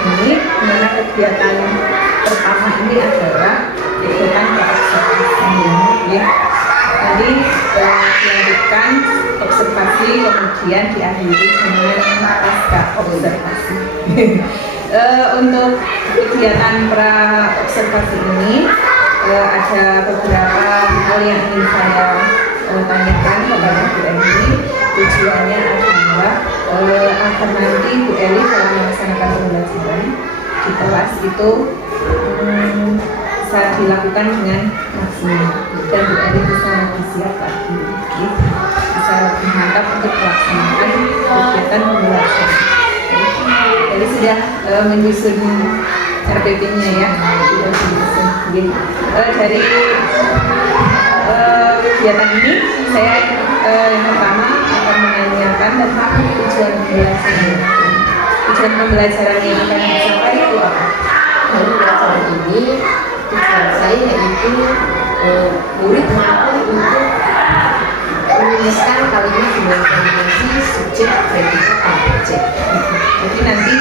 ini, dimana kegiatan pertama ini adalah kegiatan observasi. Ya. Jadi dilanjutkan observasi, kemudian diakhiri dengan pasca observasi. Untuk kegiatan pra observasi ini ada beberapa hal yang ingin saya tanyakan kepada Bu Eli. Tujuannya adalah agar nanti Bu Eli dalam melaksanakan pembelajaran di kelas itu bisa dilakukan dengan maksimal dan Bu Eli bisa lebih siap lagi, bisa lebih mantap untuk melaksanakan kegiatan pembelajaran. Jadi sudah menyusun RPP-nya ya, sudah menyusun. Dari kegiatan ini saya yang pertama akan menanyakan tentang tujuan pembelajaran. Tujuan pembelajaran yang akan dicapai itu apa? Dalam pembelajaran ini tujuan saya yaitu murid mampu untuk menuliskan kalimat dengan kombinasi subjek, predikat, dan objek. Jadi nanti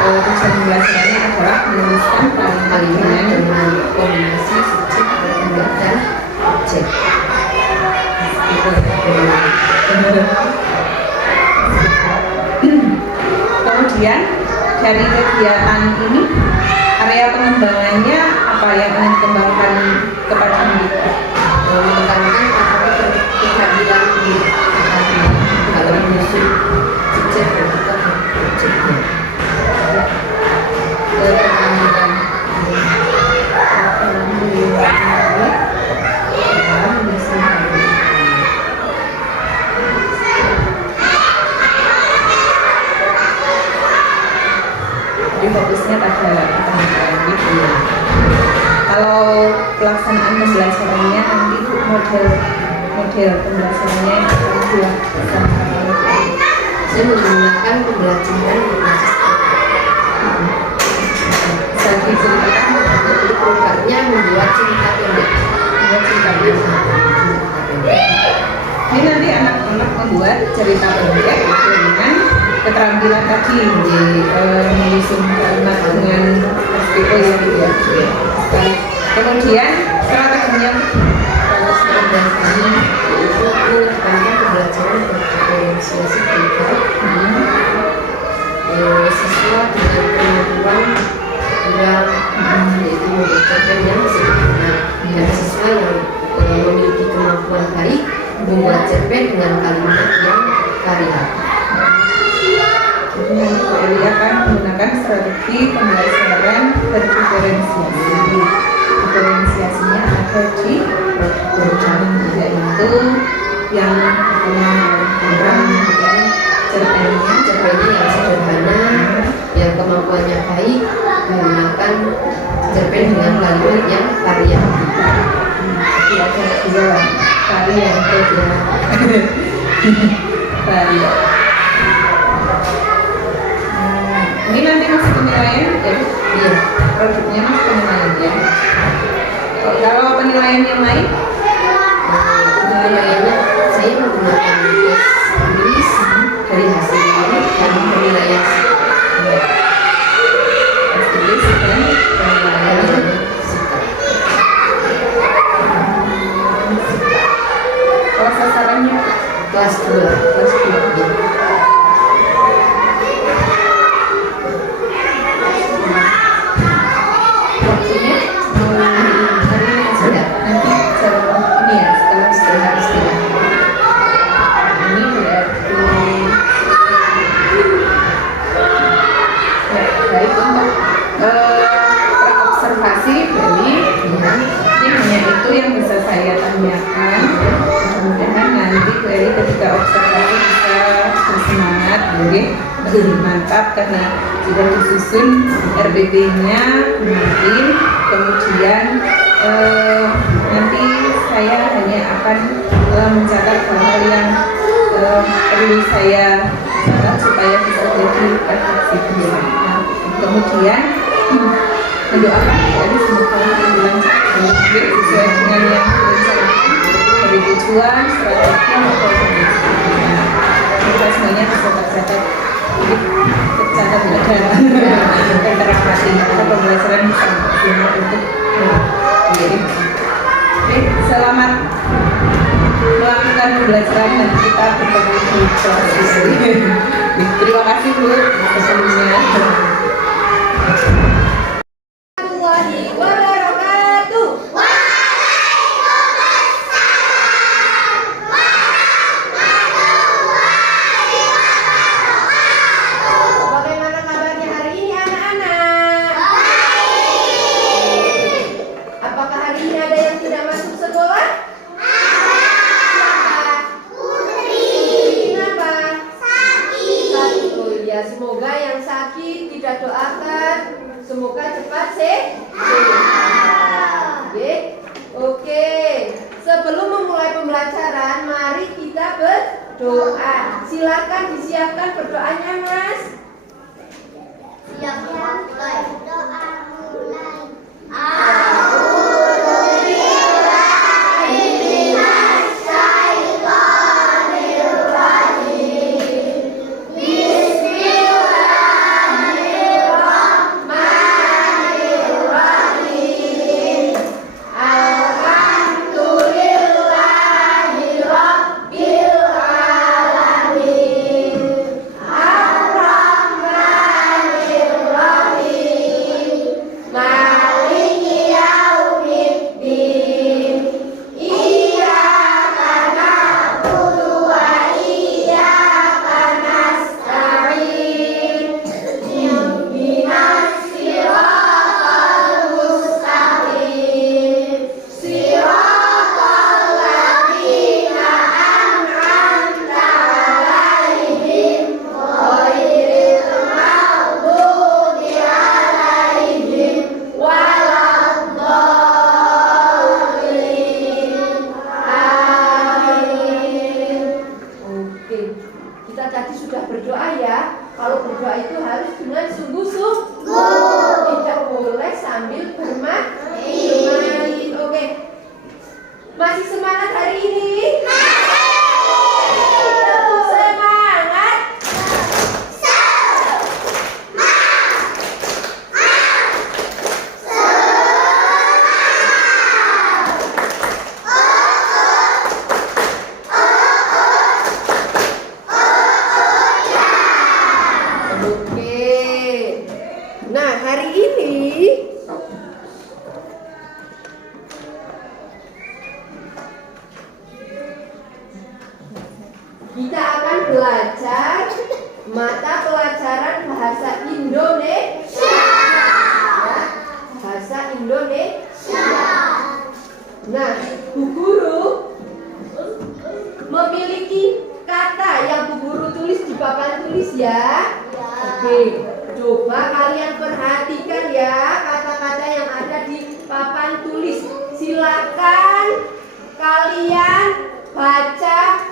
tujuan pembelajarannya adalah menuliskan kalimat dengan kombinasi subjek, predikat, dan objek. Kemudian dari kegiatan ini area pengembangannya apa yang ingin dikembangkan kepada mereka? Menekankan keterampilan diri dalam menyusun subjek, predikat, dan objeknya. Keterampilan jadi fokusnya pada keterampilan gitu ya. Kalau pelaksanaan pembelajarannya nanti model pembelajarannya akan dilaksanakan oleh Saya menggunakan pembelajaran berbasis bisa diceritakan jadi programnya membuat cerita pendek. ini nanti anak-anak membuat cerita pendek dengan keterampilan tadi menyusun kalimat dengan SPO yang gitu ya. Kemudian strateginya Itu menekankan pembelajaran berdiferensiasi beda siswa dengan kemampuan kurang yaitu membacakan yang sederhana dan siswa yang memiliki kemampuan baik membuat cerpen dengan kalimat yang variatif. Jadi nanti Bu Eli akan menggunakan strategi pembelajaran berdiferensiasi. Diferensiasinya ada di program yaitu yang program Cerpennya yang sederhana, yang kemampuannya baik, menggunakan cerpen dengan kalimat yang variatif. Jadi ada dua varian varian. Ini nanti masuk penilaian ya, Iya. produknya masuk penilaian ya. Kalau penilaian yang lain, Penilaiannya saya menggunakan tes tulis dari hasil ini dan penilaian tes tulis dan penilaian. sikap. Kalau sasarannya Kelas 2. kelas 2. Waktunya hari ini sudah nanti ini ya setelah istirahat. Ini berarti ya, baik untuk observasi dari ini hanya itu yang bisa saya tanyakan. Mudah-mudahan nanti dari ketika observasi bisa bersemangat, lebih mantap karena sudah disusun RBP-nya mungkin. Kemudian nanti saya hanya akan mencatat hal-hal yang perlu saya catat supaya bisa jadi efektif. Nah, kemudian mendoakan dari semoga lancar sesuai dengan yang direncanakan dari tujuan, strategi maupun kita semuanya bisa tercatat ada maka pembelajaran bisa maksimal untuk diri. Oke, selamat melakukan pembelajaran dan kita bertemu di kelas ini. Terima kasih Bu sebelumnya. Warahmatullahi wabarakatuh. Bagaimana kabarnya hari ini anak-anak? Apakah hari ini ada yang tidak masuk sekolah? Siapa? Kenapa? Sakit. Oh ya, semoga yang sakit kita doakan semoga cepat sehat. Oke. Sebelum memulai pembelajaran, mari kita berdoa. Silakan disiapkan berdoanya, Mas. Siapkan doa mulai. Kita tadi sudah berdoa ya. Kalau berdoa itu harus dengan sungguh-sungguh. Tidak boleh sambil bermain. Oke. Masih semangat hari ini? Tetap semangat. Nah, hari ini kita akan belajar mata pelajaran bahasa Indonesia. Ya, bahasa Indonesia. Nah, Bu Guru memiliki kata yang Bu Guru tulis di papan tulis ya. Oke. Coba kalian perhatikan ya kata-kata yang ada di papan tulis. Silakan kalian baca,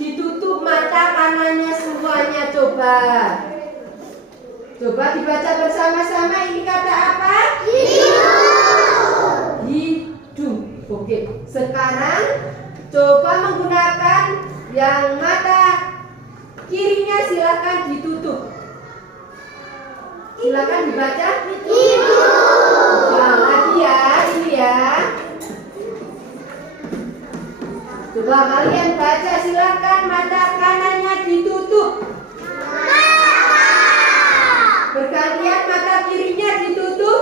ditutup mata kanannya semuanya. Coba dibaca bersama-sama. Ini kata apa? Hidung. Oke. Sekarang coba menggunakan yang mata kirinya silakan ditutup. Silakan dibaca. Nah, lagi ya, ini ya. Coba kalian baca, silakan mata kanannya ditutup. Bergantian mata kirinya ditutup.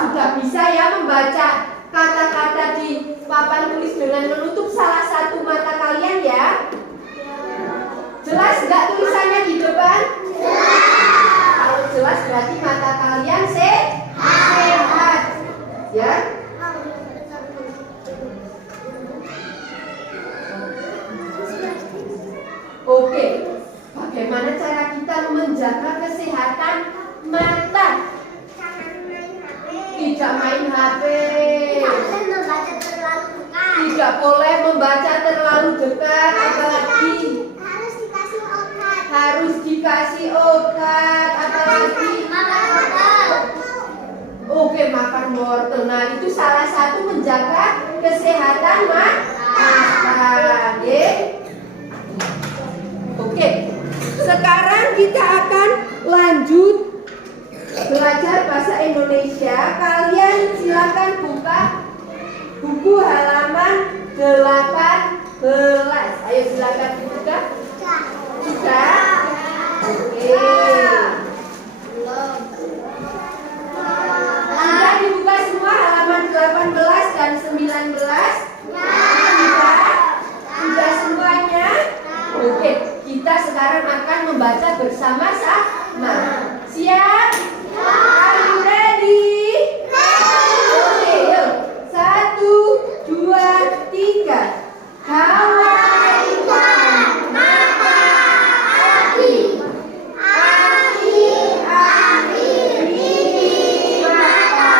Sudah bisa ya membaca kata-kata di papan tulis dengan menutup salah satu mata kalian ya. Jelas nggak tulisannya di depan? Kalau jelas berarti mata kalian sehat. Ya. Oke. Bagaimana cara kita menjaga kesehatan mata? Tidak main HP. Tidak boleh membaca terlalu dekat, apalagi harus dikasih obat, apalagi oke, makan wortel. Nah, itu salah satu menjaga kesehatan mata. Oke, sekarang kita akan lanjut Indonesia, kalian silakan buka buku halaman 18. Ayo silakan dibuka. Sudah? Oke. Sudah dibuka semua halaman 18 dan 19? Sudah semuanya? Oke, kita sekarang akan membaca bersama-sama. Siap? Are you ready? Oke, yuk. 1, 2, 3. Kawaikan mata api, api, api, ini mata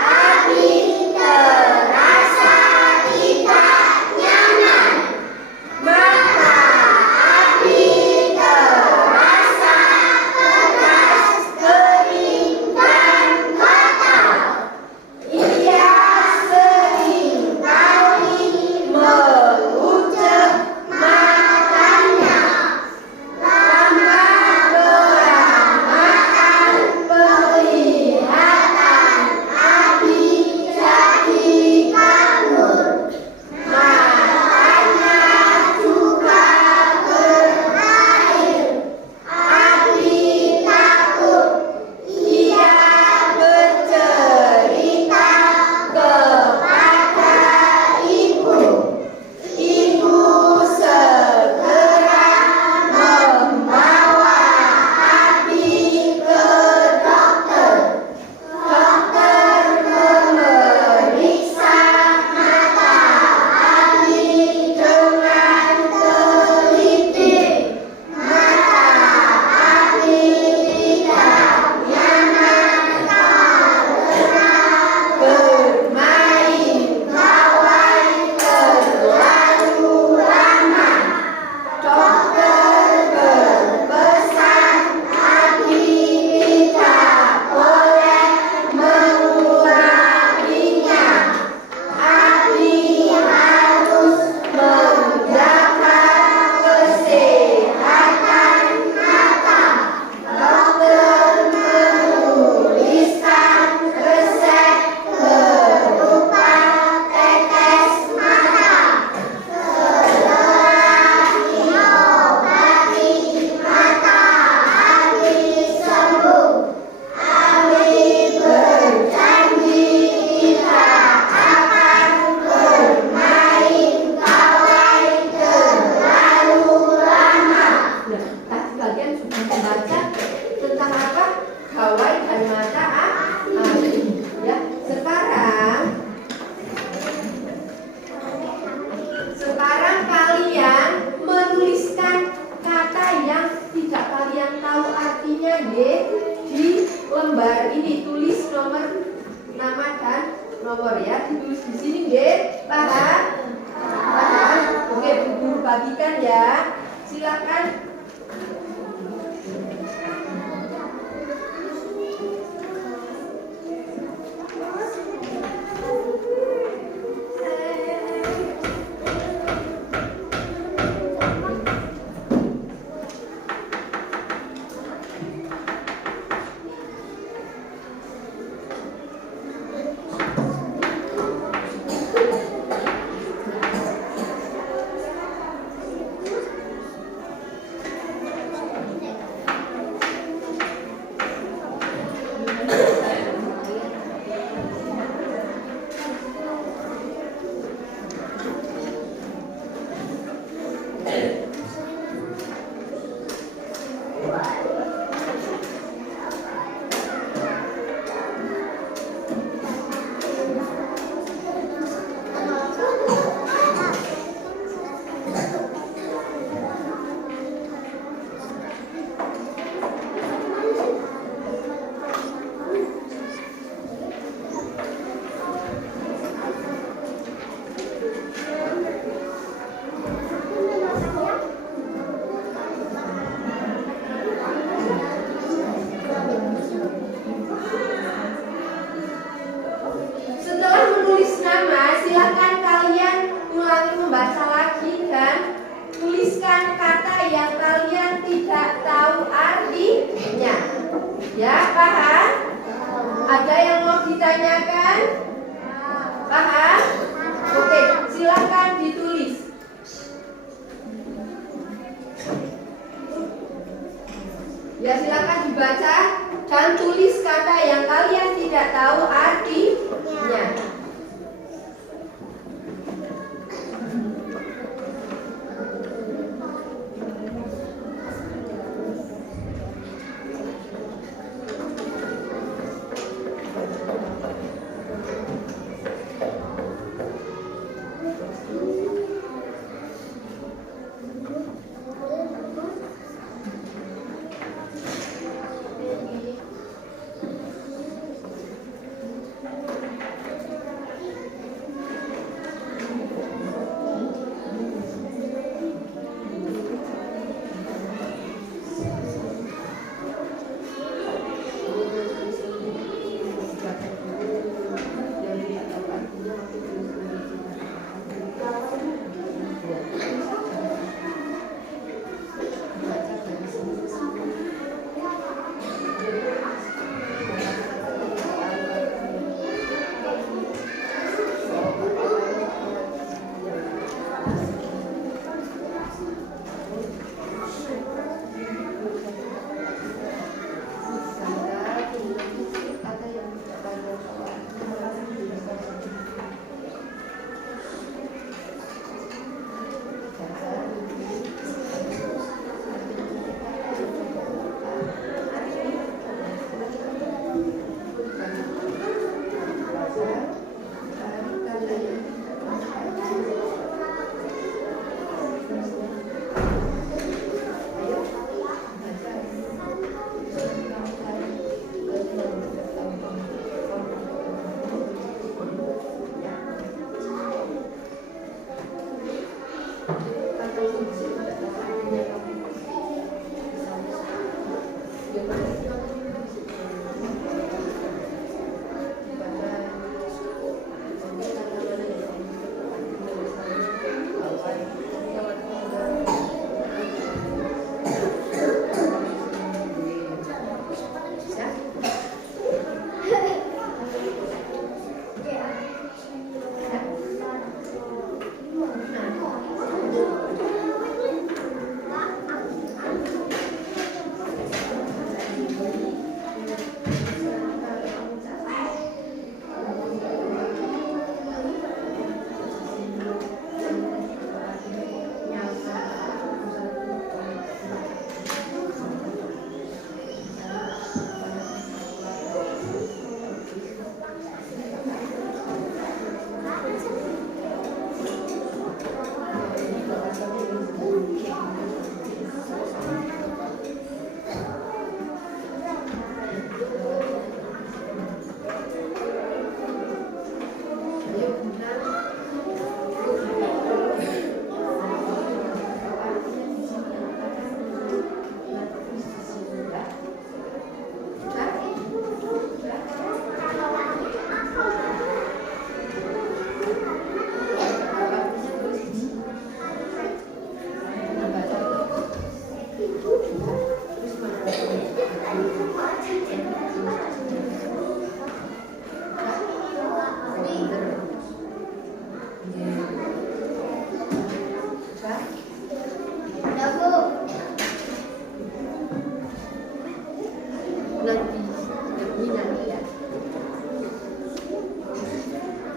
api terasa tidak nyaman. Mata api terasa keras, kering, dan kotor. Ia sering kali mengucap matanya, tambah kelamaan penglihatan api jadi kabur. Matanya juga berair, api takut. Ia bercerita kepada ibu. Ibu segera membawa api ke dokter. Dokter memeriksa mata api dengan teliti. Mata api tidak nyaman karena bermain gawai terlalu lama. Dokter berpesan api tidak boleh mengulanginya. Api harus menjaga kesehatan mata. Dokter menuliskan resep berupa tetes mata. Setelah diobati, mata api sembuh. Api berjanji tidak akan bermain gawai terlalu lama. Nah, tadi kalian sudah membaca tentang apa? Gawai dan mata api. Ya, sekarang kalian menuliskan kata yang tidak kalian tahu artinya di lembar ini. Tulis nomor, nama dan nomor ya. Ditulis di sini deh. Paham? Paham? Oke, Bu bagikan ya. Silakan. Ya, paham? Ada yang mau ditanyakan? Paham? Oke, silakan ditulis. Ya, silakan dibaca dan tulis kata yang kalian tidak tahu artinya.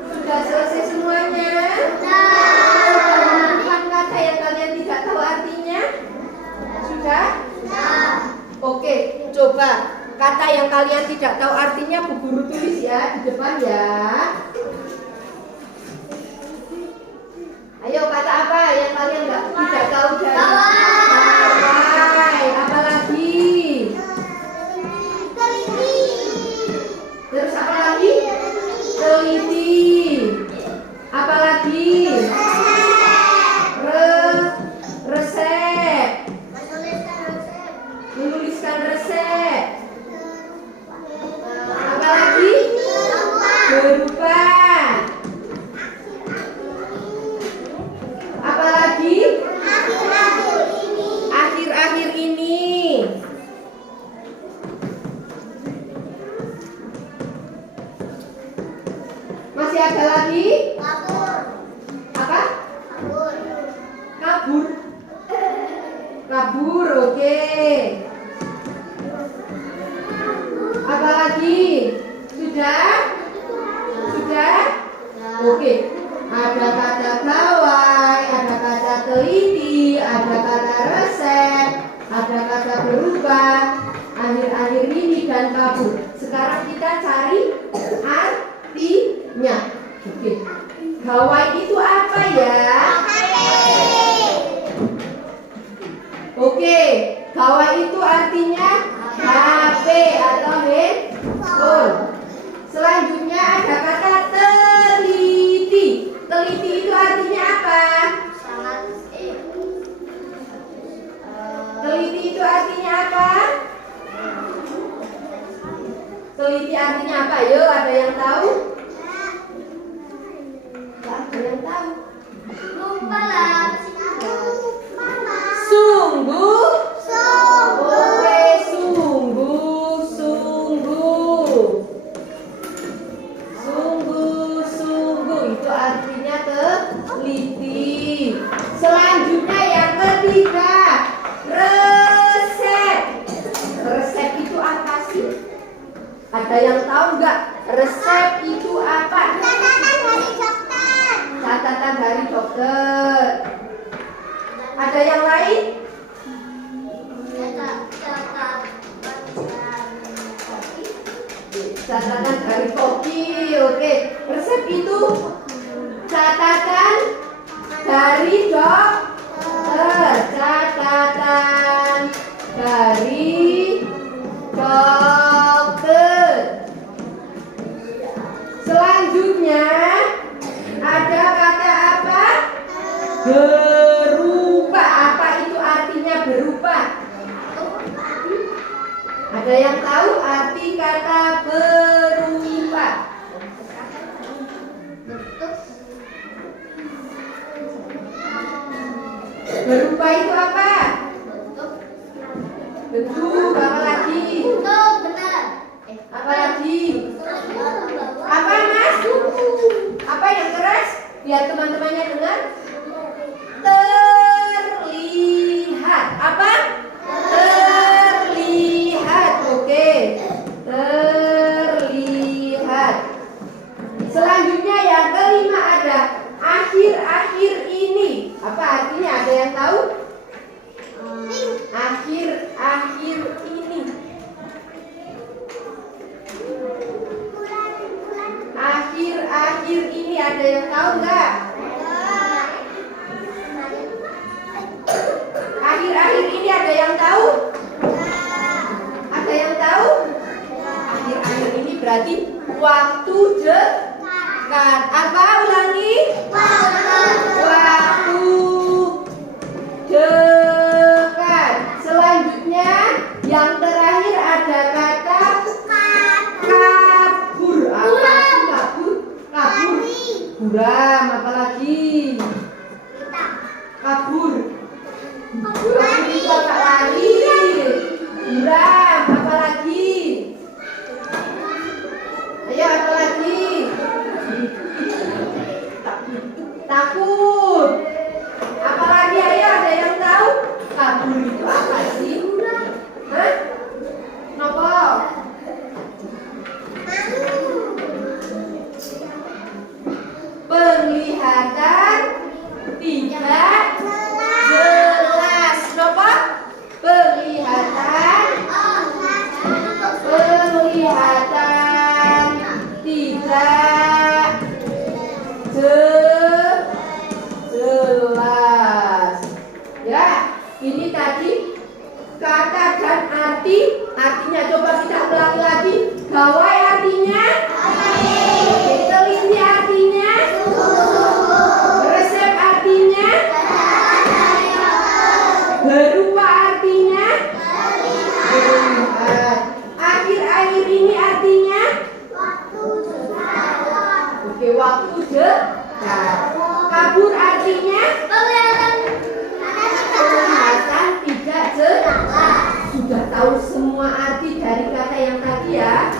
Sudah selesai semuanya? Bukan kata yang kalian tidak tahu artinya? Sudah? Oke, coba kata yang kalian tidak tahu artinya Bu Guru tulis ya di depan ya. Ayo, kata apa yang kalian tidak tahu dari? Kawai. Apa lagi? Terus apa lagi? Teliti. Apa lagi? Resep. Menuliskan resep. Apa lagi? Berupa. Apa lagi? Kabur, oke. Apa lagi? Sudah? Sudah? Oke. Ada kata gawai, ada kata teliti, ada kata resep, ada kata berubah, akhir-akhir ini dan kabur. Sekarang kita cari artinya. Oke. Gawai itu apa ya? Oke, gawai itu artinya HP atau handphone. Selanjutnya ada kata teliti. Teliti itu artinya apa? Teliti itu artinya apa? Teliti artinya apa? Yo, ada yang tahu? Ada yang tahu? Lupa lah. Sungguh. Sungguh. Oke, sungguh, sungguh. Sungguh, sungguh itu artinya teliti. Selanjutnya yang ketiga, resep. Resep itu apa sih? Ada yang tahu nggak? Resep itu apa? Catatan dari dokter. Catatan dari dokter. Ada yang lain? Catatan dari koki. Oke, resep itu catatan dari dokter. Catatan dari dokter. Selanjutnya ada kata apa? Berubah. Apa itu artinya berubah? Ada yang tahu arti kata berubah? Berubah itu apa? Bentuk. Apa lagi? Apa lagi? Apa mas? Apa yang keras? Biar teman-temannya dengar. Terlihat. Apa? Terlihat. Oke. Terlihat. Selanjutnya yang kelima ada akhir-akhir ini. Apa artinya? Ada yang tahu? Akhir-akhir ini. Akhir-akhir ini ada yang tahu nggak? Akhir-akhir ini ada yang tahu? Ada yang tahu? Akhir-akhir ini berarti waktu dekat. Apa? Ulangi. Waktu dekat. Selanjutnya yang terakhir ada kata kabur. Apa sih kabur? Kabur. Buram. Apa lagi? Kabur. Kabur itu apa? Lari. Buram. Apa lagi? Ayo, apa lagi? Takut. Apa lagi? Ayo, ada yang tahu? Kabur itu apa sih? Hah? Nopo? Penglihatan tidak jelas. Nopo? Penglihatan tidak jelas. Ya, ini tadi kata dan arti. Artinya coba kita ulangi lagi. Gawai artinya? Teliti artinya? Resep artinya? Berubah artinya? Berubah. Akhir-akhir ini artinya? Oke, waktu dekat. Kabur artinya? Kelihatan tidak jelas. Sudah tahu semua arti dari kata yang tadi ya?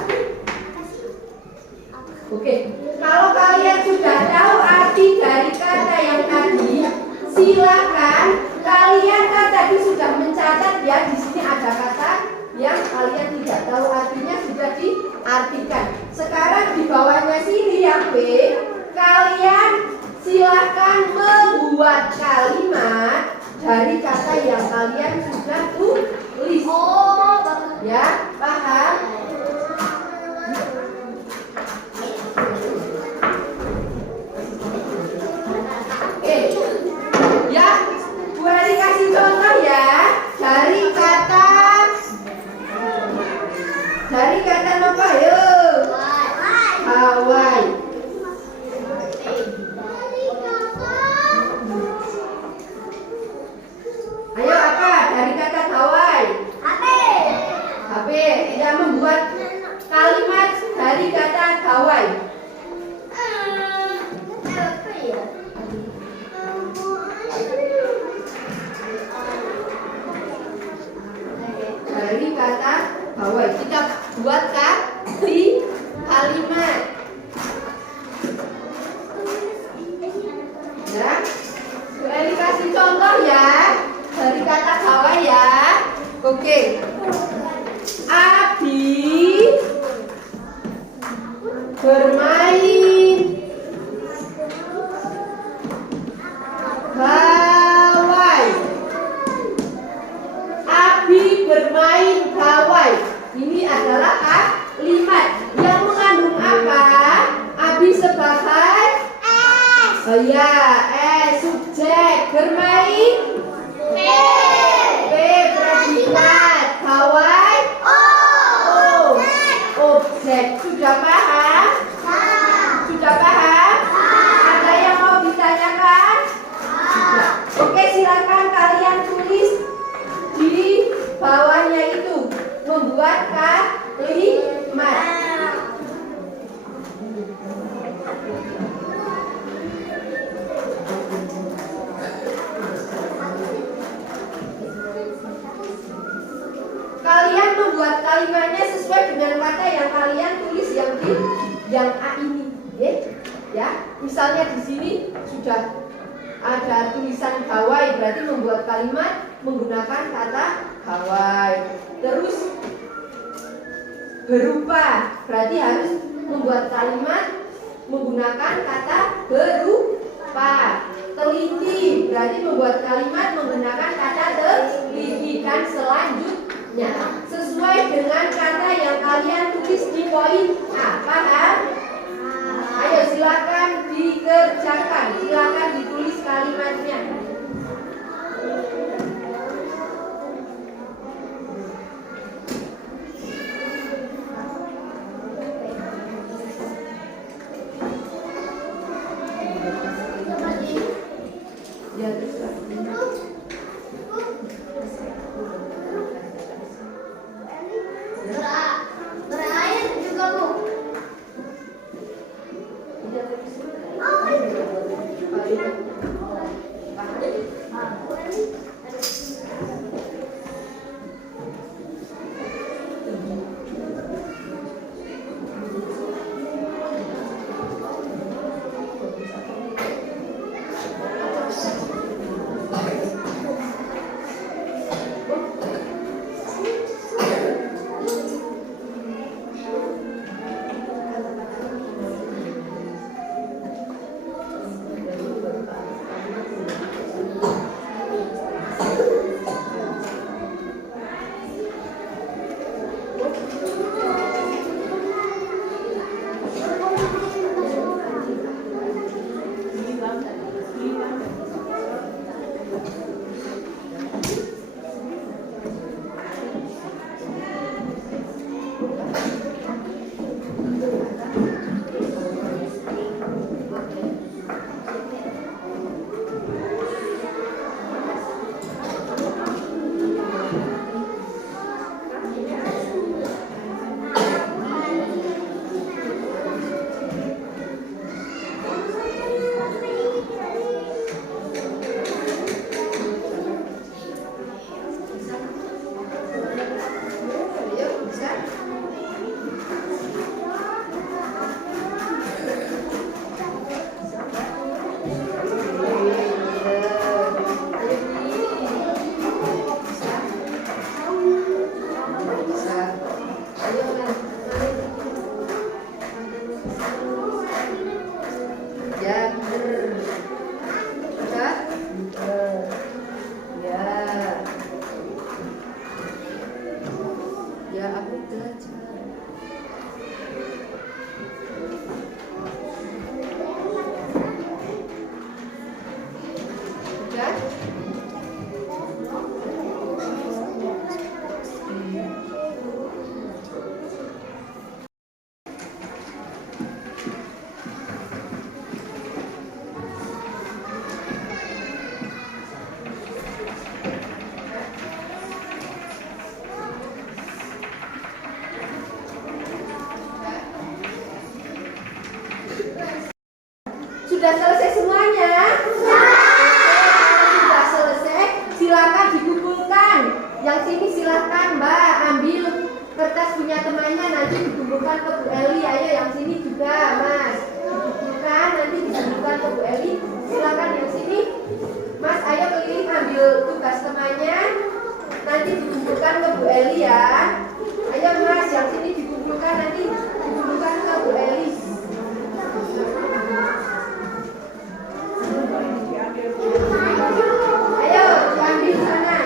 Oke, kalau kalian sudah tahu arti dari kata yang tadi, silakan kalian kan tadi sudah kata yang kalian sudah tulis. Oh, bagus. Ya, paham? Oke. Ya, Bu Hari kasih contoh ya. Dari kata apa? Yuk. Hawaii. Ayo apa? Dari kata Hawaii. HP. Tidak membuat kalimat dari kata Hawaii. Dari kata Hawaii kita buat di kalimat. Ya, boleh kasih contoh ya dari kata Hawaii ya. Oke. Abi bermain Hawaii. Abi bermain Hawaii. Ini adalah kalimat yang mengandung apa? Abi sebagai oh ya, subjek. Bermain P predikat. Hawaii objek. Sudah paham? Sudah paham? Ada yang mau ditanyakan? Sudah. Oke, silakan kalian tulis di bawahnya itu membuat kalimat. Kalian membuat kalimatnya sesuai dengan kata yang kalian tulis yang A ini, ya. Misalnya di sini sudah ada tulisan Hawaii, berarti membuat kalimat menggunakan kata Hawaii. Terus berupa, berarti harus membuat kalimat menggunakan kata berupa. Teliti, berarti membuat kalimat menggunakan kata teliti. Dan selanjutnya sesuai dengan kata yang kalian tulis di poin A. Paham? Ayo silakan dikerjakan, silakan ditulis kalimatnya. Ya, terus. kertas punya temannya nanti dikumpulkan ke Bu Eli. Ayo yang sini juga Mas, dikumpulkan nanti dikumpulkan ke Bu Eli. Silakan yang sini Mas, ayo keliling ambil tugas temannya, nanti dikumpulkan ke Bu Eli ya. Ayo Mas, yang sini dikumpulkan nanti dikumpulkan ke Bu Eli. Ayo diambil sana,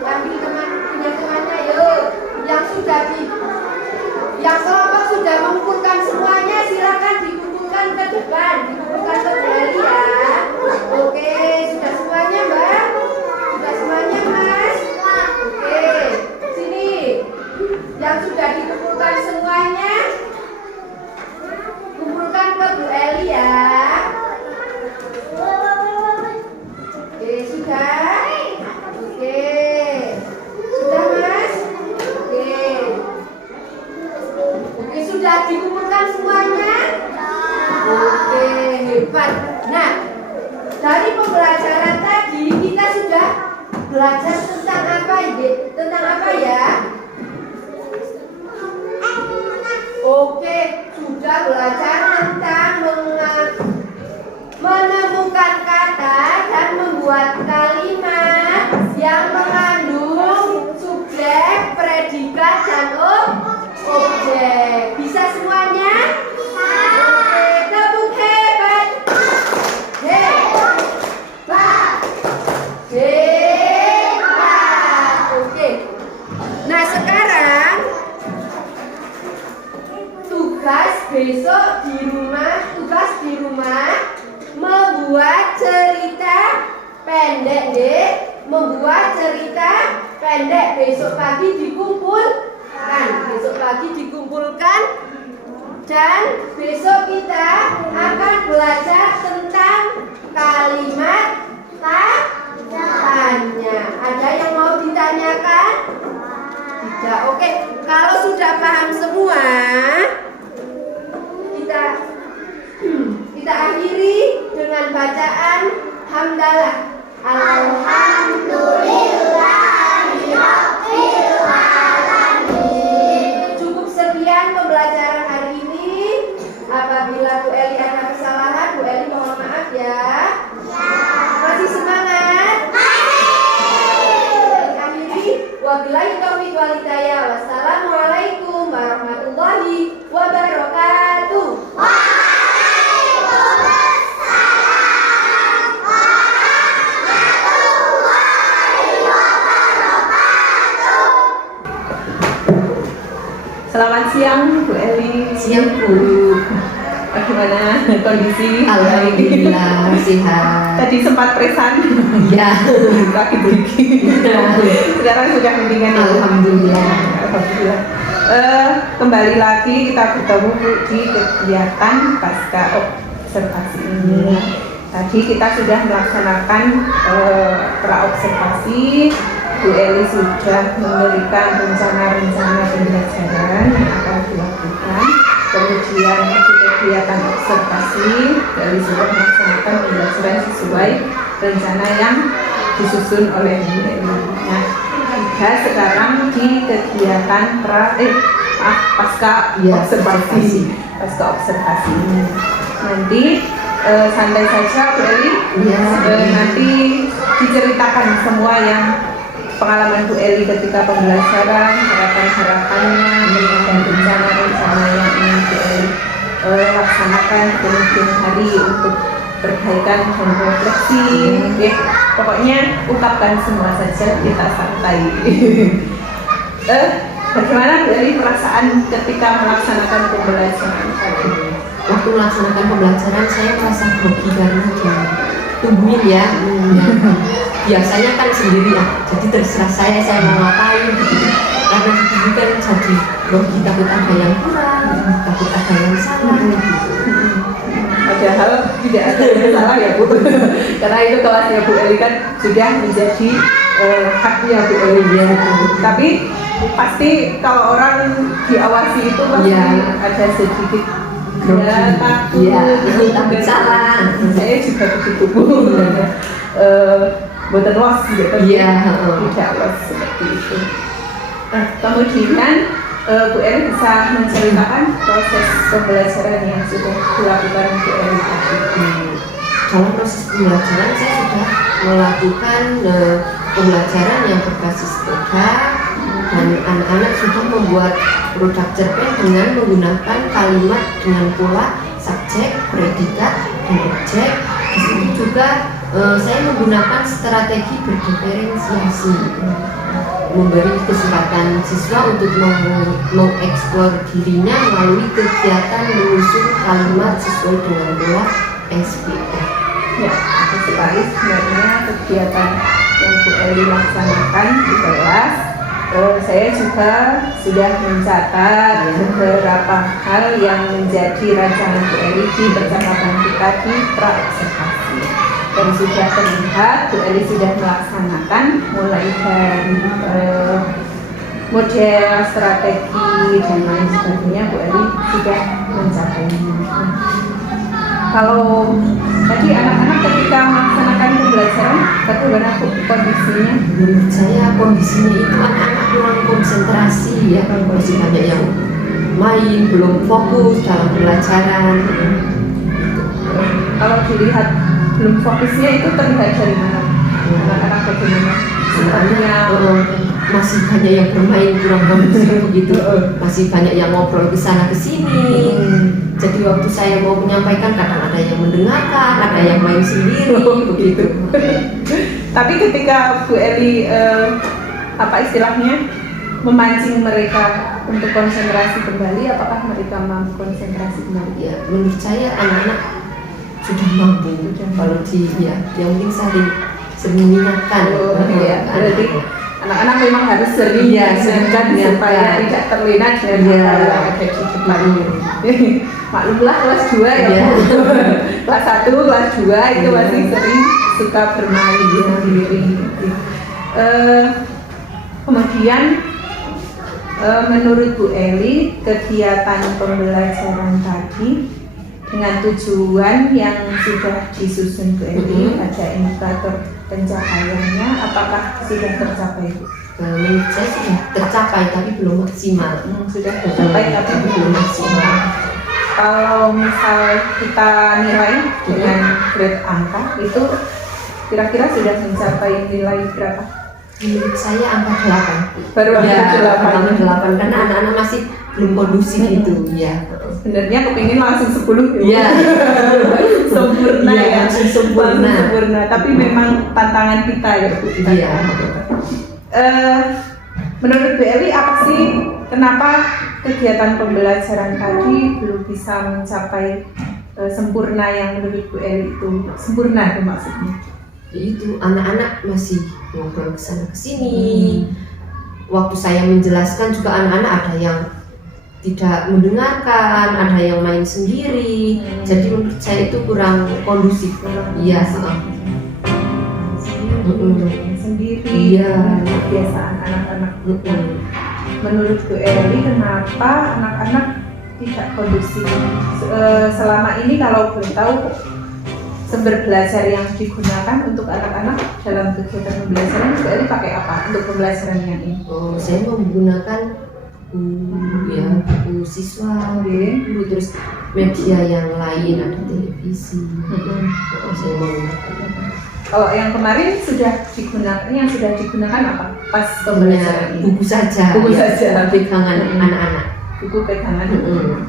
diambil teman punya temannya. Yuk, yang kelompok sudah mengumpulkan semuanya, silakan dikumpulkan ke depan, dikumpulkan ke Bu Eli ya. Oke, sudah semuanya Mbak? Sudah semuanya Mas? Oke, sini. Yang sudah dikumpulkan semuanya, kumpulkan ke Bu Eli ya. Oke, sudah? Oke. Sudah Mas? Oke. Oke, sudah dikumpulkan semuanya? Oke, hebat. Nah, dari pembelajaran tadi kita sudah belajar tentang apa ya? Tentang apa ya? Oke, sudah belajar tentang menemukan kata dan membuat kalimat yang mengandung subjek, predikat, dan objek. Bisa semuanya? Oke, tepuk hebat. Hebat. Hebat. Oke. Nah, sekarang tugas besok di rumah membuat cerita pendek deh, membuat cerita pendek. Besok pagi dikumpulkan dan besok kita akan belajar tentang kalimat tanya. Ada yang mau ditanyakan? Tidak. Oke, kalau sudah paham semua, kita akhiri dengan bacaan hamdalah. Alhamdulillahirobbilalamin. Cukup sekian pembelajaran hari ini. Apabila Bu Eli ada kesalahan, Bu Eli mohon maaf ya. Masih semangat? Akhiri. Wabillahi taufiq wal hidayah. Wassalamualaikum warahmatullahi wabarakatuh. Selamat siang Bu Eli. Siang Bu. Bagaimana kondisi? Alhamdulillah sehat. Tadi sempat presan. Ya. Kaki beriki. Sekarang sudah mendingan. Alhamdulillah. Alhamdulillah. Kembali lagi kita bertemu di kegiatan pasca observasi ini. Tadi kita sudah melaksanakan pra-observasi. Bu Eli sudah memberikan rencana-rencana pembelajaran yang akan dilakukan. Kemudian di kegiatan observasi dari sudah melaksanakan pembelajaran sesuai rencana yang disusun oleh Bu Eli. Nah, kita sekarang di kegiatan pasca observasi. Pasca observasi ini. Nanti santai saja Bu Eli. Nanti diceritakan semua yang pengalaman Bu Eli ketika pembelajaran, harapan-harapannya, dan rencana-rencana yang ingin Bu Eli laksanakan di kemudian hari untuk perbaikan dan refleksi. Ya, pokoknya ungkapkan semua saja, kita santai. Bagaimana Bu Eli perasaan ketika melaksanakan pembelajaran tadi? Waktu melaksanakan pembelajaran saya merasa grogi karena ditungguin ya. Biasanya kan sendiri ya, jadi terserah saya mau ngapain gitu. Karena ditunggu kan jadi grogi, takut ada yang kurang, takut ada yang salah gitu. Padahal tidak ada yang salah ya Bu. Karena itu kelasnya Bu Eli kan sudah menjadi haknya Bu Eli ya. Tapi pasti kalau orang diawasi itu pasti ada sedikit takut salah. Saya juga begitu Bu. Buatan was gitu. Tidak was seperti itu. Kemudian Bu Eli bisa menceritakan proses pembelajaran yang sudah dilakukan Bu Eli tadi. Dalam proses pembelajaran saya sudah melakukan pembelajaran yang berbasis TK, dan anak-anak sudah membuat produk cerpen dengan menggunakan kalimat dengan pola subjek, predikat, dan objek. Di situ juga saya menggunakan strategi berdiferensiasi, memberi kesempatan siswa untuk mengeksplor dirinya melalui kegiatan menyusun kalimat sesuai dengan pola SPF. Ya, itu sekali sebenarnya kegiatan yang Bu Eli laksanakan di kelas. Saya juga sudah mencatat beberapa hal yang menjadi rancangan Bu Eli di percakapan kita di praobservasi. Dan sudah terlihat Bu Eli sudah melaksanakan mulai dari model, strategi, dan lain sebagainya. Bu Eli sudah mencapainya. Kalau tadi anak-anak ketika melaksanakan pembelajaran, bagaimana kondisinya? Menurut saya kondisinya itu anak-anak kurang konsentrasi ya, masih banyak yang main, belum fokus dalam pembelajaran. Kalau dilihat belum fokusnya itu terlihat dari mana? Anak-anak bagaimana? Sebenarnya Masih banyak yang bermain kurang kondusif begitu, masih banyak yang ngobrol ke sana ke sini. Jadi waktu saya mau menyampaikan kadang ada yang mendengarkan, ada yang main sendiri begitu. Tapi ketika Bu Eli apa istilahnya memancing mereka untuk konsentrasi kembali, apakah mereka mampu konsentrasi kembali? Ya, menurut saya anak-anak sudah mampu. Kalau yang penting saling mengingatkan. Ya, berarti anak-anak memang harus sering diingatkan supaya tidak terlena dengan hal yang ada di depannya. Maklumlah kelas 2 ya, kelas 1, kelas 2 itu masih sering suka bermain sendiri. Kemudian menurut Bu Eli, kegiatan pembelajaran tadi dengan tujuan yang sudah disusun Bu Eli, ada indikator pencapaiannya, apakah sudah tercapai Bu? Menurut saya sudah tercapai tapi belum maksimal. Sudah tercapai tapi belum maksimal. Kalau misal kita nilai dengan grade angka itu kira-kira sudah mencapai nilai berapa? Menurut saya angka 8. Baru angka 8. 8 karena anak-anak masih belum kondusif itu ya. Sebenarnya kepingin langsung 10 ya. Sempurna ya, ya, langsung sempurna. Tapi memang tantangan kita ya Bu. Iya. Menurut Bu Eli apa sih kenapa kegiatan pembelajaran tadi belum bisa mencapai sempurna yang menurut Bu Eli itu sempurna itu maksudnya? Itu anak-anak masih ngobrol kesana kesini. Waktu saya menjelaskan juga anak-anak ada yang tidak mendengarkan, ada yang main sendiri. Jadi menurut saya itu kurang kondusif. Iya. Sendiri. Iya. Kebiasaan anak-anak. Menurut Bu Eli kenapa anak-anak tidak kondusif? Selama ini kalau boleh tahu sumber belajar yang digunakan untuk anak-anak dalam kegiatan pembelajaran Bu Eli pakai apa untuk pembelajaran yang ini? Saya menggunakan buku siswa, buku, terus media yang lain, ada televisi. Saya menggunakan. Kalau yang kemarin yang sudah digunakan apa? Pas pembelajaran ini? Buku saja. Buku saja. Pegangan anak-anak. Buku pegangan.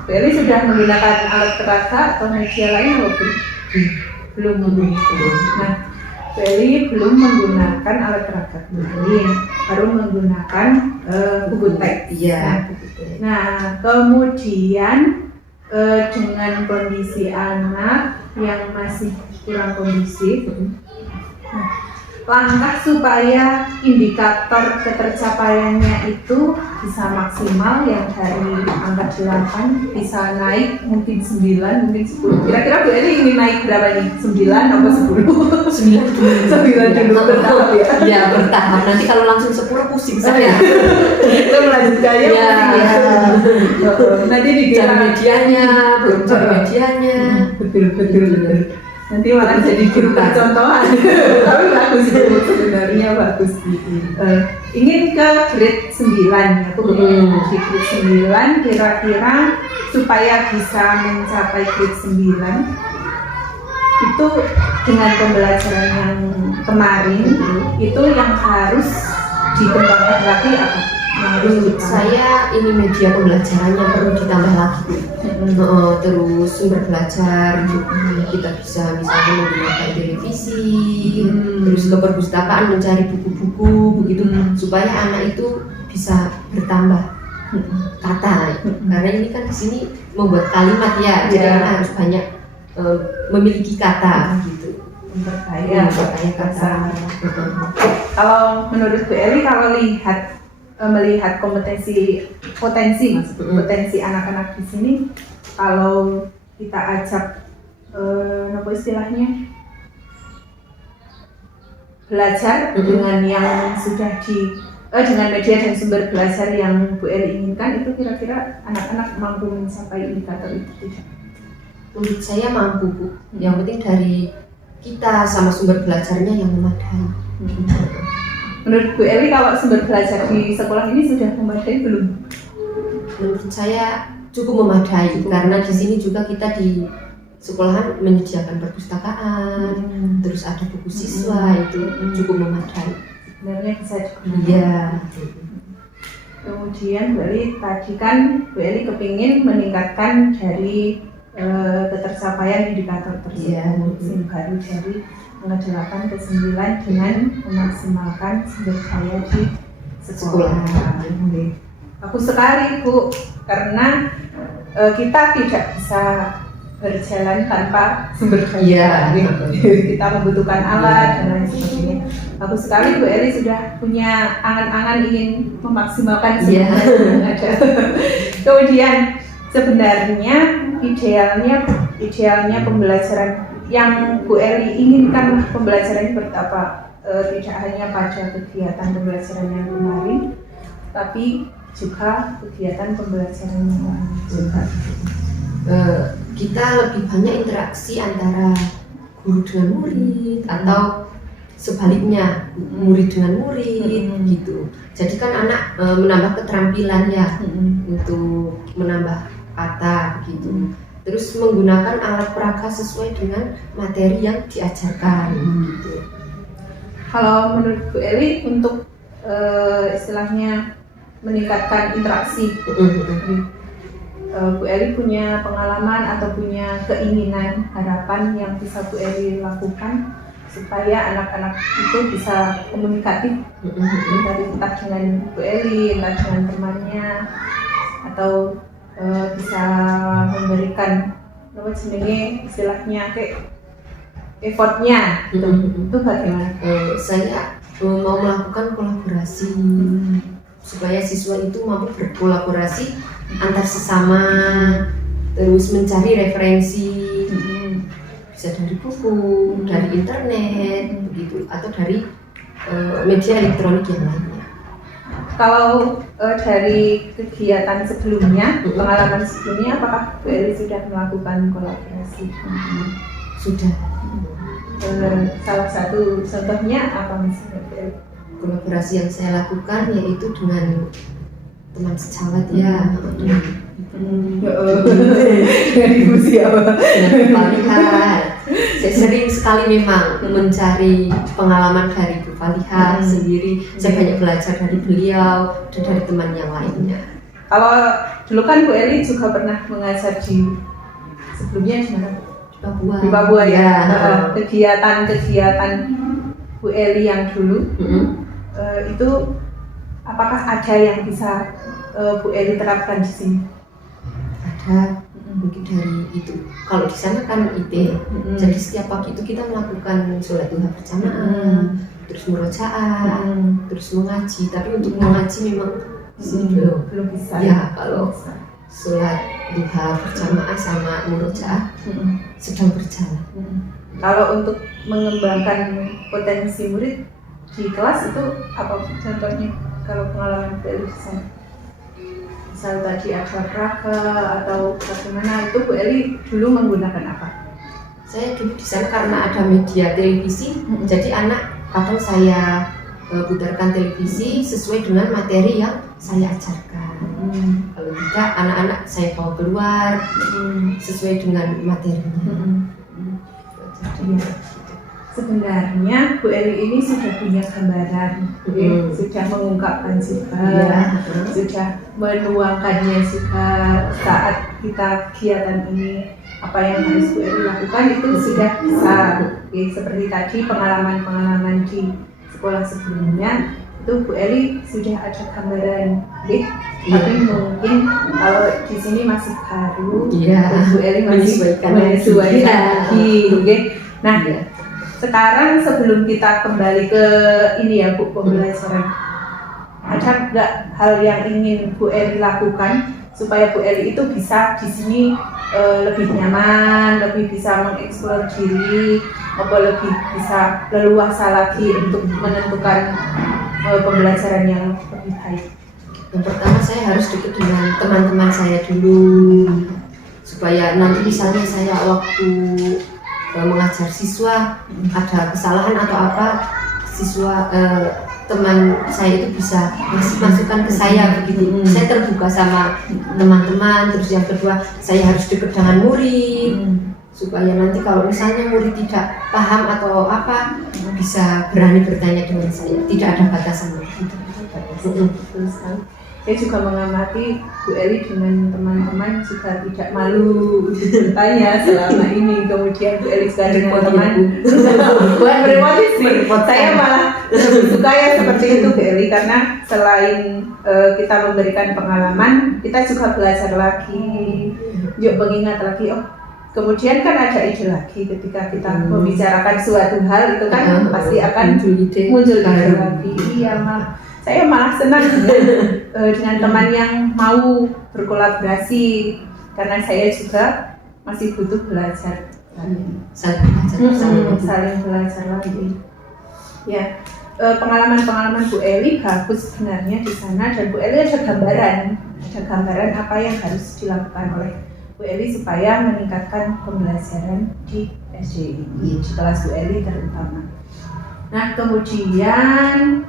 Bu Eli sudah menggunakan alat peraga atau media lain atau belum? Nah, Bu Eli belum menggunakan alat peraga. Baru menggunakan buku teks. Iya. Nah, kemudian dengan kondisi anak yang masih kurang kondusif, langkah supaya indikator ketercapaiannya itu bisa maksimal, yang dari angka 8 bisa naik mungkin 9, mungkin 10. Kira-kira Bu Eli ingin naik berapa nih? 9 atau 10? 9 dulu bertahap ya? Iya, bertahap. Nanti kalau langsung 10 pusing saya. Kita melanjutkannya Ya. Nanti Cari medianya, belum cari medianya. Betul. Nanti malah jadi guru percontohan. Tapi bagus Bu, sebenarnya bagus. Ingin ke grade 9, aku ingin di grade 9 kira-kira supaya bisa mencapai grade 9 itu dengan pembelajaran yang kemarin itu yang harus dikembangkan lagi apa? Menurut saya ini media pembelajarannya perlu ditambah lagi. Terus sumber belajar kita bisa misalnya menggunakan televisi, terus ke perpustakaan mencari buku-buku begitu supaya anak itu bisa bertambah kata. Karena ini kan di sini membuat kalimat ya, jadi anak harus banyak memiliki kata gitu. Memperkaya kata. Kalau menurut Bu Eli, kalau melihat potensi anak-anak di sini, kalau kita ajak apa istilahnya belajar dengan yang sudah dengan media dan sumber belajar yang Bu Eli inginkan, itu kira-kira anak-anak mampu mencapai indikator itu tidak? Menurut saya mampu Bu. Yang penting dari kita sama sumber belajarnya yang memadai. Menurut Bu Eli, kalau sumber belajar di sekolah ini sudah memadai belum? Menurut saya cukup memadai karena di sini juga kita di sekolahan menyediakan perpustakaan, terus ada buku siswa itu cukup memadai. Sebenarnya bisa digunakan. Iya. Kemudian Bu Eli tadi kan Bu Eli kepingin meningkatkan dari ketercapaian indikator tersebut. Yang baru dari angka 8 ke 9 dengan memaksimalkan sumber daya di sekolah. Bagus sekali Bu, karena kita tidak bisa berjalan tanpa sumber daya. Kita membutuhkan alat dan lain sebagainya. Bagus sekali Bu Eli sudah punya angan-angan ingin memaksimalkan sumber daya yang ada. Kemudian sebenarnya idealnya pembelajaran yang Bu Eli inginkan pembelajaran seperti apa? Tidak hanya pada kegiatan pembelajaran yang kemarin, tapi juga kegiatan pembelajaran yang lain juga. Kita lebih banyak interaksi antara guru dengan murid atau sebaliknya murid dengan murid gitu. Jadi kan anak menambah keterampilan ya untuk menambah kata gitu. Terus menggunakan alat peraga sesuai dengan materi yang diajarkan gitu. Kalau menurut Bu Eli untuk istilahnya meningkatkan interaksi, Bu Eli punya pengalaman atau punya keinginan, harapan yang bisa Bu Eli lakukan supaya anak-anak itu bisa komunikatif, entah dengan Bu Eli, entah dengan temannya, atau bisa memberikan apa jenenge istilahnya kayak effortnya itu bagaimana? Saya mau melakukan kolaborasi supaya siswa itu mampu berkolaborasi antar sesama, terus mencari referensi bisa dari buku, dari internet begitu, atau dari media elektronik yang lainnya. Kalau dari kegiatan sebelumnya, pengalaman sebelumnya, apakah Bu Eli sudah melakukan kolaborasi? Sudah. Salah satu contohnya apa misalnya Bu Eli? Kolaborasi yang saya lakukan yaitu dengan teman sejawat ya. Dari Ibu siapa? Dengan Falihah. Saya sering sekali memang mencari pengalaman dari Bu Falihah sendiri. Saya banyak belajar dari beliau dan dari teman yang lainnya. Kalau dulu kan Bu Eli juga pernah mengajar di sebelumnya di mana? Di Papua ya. Kegiatan-kegiatan Bu Eli yang dulu itu apakah ada yang bisa Bu Eli terapkan di sini? Ada, mungkin dari itu. Kalau di sana kan IT, jadi setiap pagi itu kita melakukan sholat duha berjamaah, terus murojaah, terus mengaji. Tapi untuk mengaji memang di sini belum bisa. Ya, kalau sholat duha berjamaah sama murojaah sedang berjalan. Kalau untuk mengembangkan potensi murid di kelas itu apa contohnya? Kalau pengalaman dari sana, misal tadi ada praga atau bagaimana, itu Bu Eli dulu menggunakan apa? Saya dulu desain karena ada media televisi, jadi anak kadang saya putarkan televisi sesuai dengan materi yang saya ajarkan. Kalau tidak, anak-anak saya bawa keluar sesuai dengan materinya. Sebenarnya Bu Eli ini sudah punya gambaran, sudah mengungkapkan juga, sudah menuangkannya juga saat kita kegiatan ini. Apa yang harus Bu Eli lakukan itu sudah bisa. Seperti tadi pengalaman-pengalaman di sekolah sebelumnya itu Bu Eli sudah ada gambaran, tapi mungkin kalau di sini masih baru, Bu Eli masih menyesuaikan lagi. Nah, sekarang sebelum kita kembali ke ini ya Bu, pembelajaran, ada nggak hal yang ingin Bu Eli lakukan supaya Bu Eli itu bisa di sini lebih nyaman, lebih bisa mengeksplor diri, atau lebih bisa leluasa lagi untuk menentukan pembelajaran yang lebih baik? Yang pertama, saya harus dekat dengan teman-teman saya dulu, supaya nanti misalnya saya waktu mengajar siswa ada kesalahan atau apa, siswa teman saya itu bisa ngasih masukan ke saya begitu. Saya terbuka sama teman-teman. Terus yang kedua, saya harus dekat dengan murid supaya nanti kalau misalnya murid tidak paham atau apa bisa berani bertanya dengan saya. Tidak ada batasan. Saya juga mengamati Bu Eli dengan teman-teman juga tidak malu untuk bertanya selama ini. Kemudian Bu Eli juga dengan teman bukan beremoti sih. Saya malah suka ya seperti itu Bu Eli, karena selain kita memberikan pengalaman, kita juga belajar lagi, juga mengingat lagi. Oh, kemudian kan ada ide lagi ketika kita membicarakan suatu hal itu kan pasti akan muncul ide lagi. Iya, saya malah senang dengan teman yang mau berkolaborasi, karena saya juga masih butuh belajar lagi. Saling belajar lagi. Ya, pengalaman-pengalaman Bu Eli bagus sebenarnya di sana, dan Bu Eli ada gambaran apa yang harus dilakukan oleh Bu Eli supaya meningkatkan pembelajaran di SDI, di kelas Bu Eli terutama. Nah, kemudian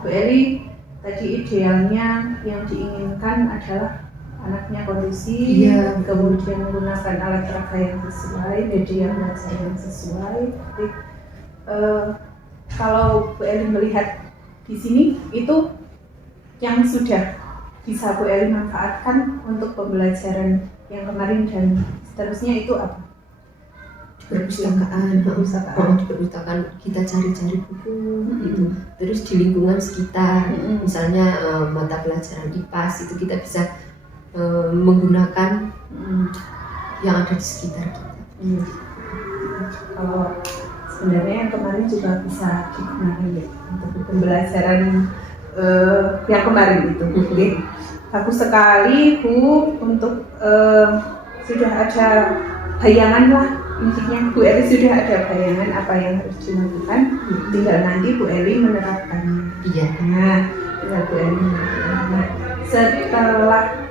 Bu Eli tadi idealnya yang diinginkan adalah anaknya kondusif, kemudian menggunakan alat peraga yang sesuai, media belajar yang sesuai. Jadi, kalau Bu Eli melihat di sini itu yang sudah bisa Bu Eli manfaatkan untuk pembelajaran yang kemarin dan seterusnya itu apa? Perpustakaan, di perpustakaan kita cari-cari buku gitu. Terus di lingkungan sekitar, misalnya mata pelajaran IPAS itu kita bisa menggunakan yang ada di sekitar kita. Kalau sebenarnya yang kemarin juga bisa digunakan ya untuk pembelajaran yang kemarin itu. Bagus sekali Bu, untuk sudah ada bayangan lah. Intinya Bu Eli sudah ada bayangan apa yang harus dilakukan, tinggal nanti Bu Eli menerapkannya. Tinggal Bu Eli menerapkannya. Setelah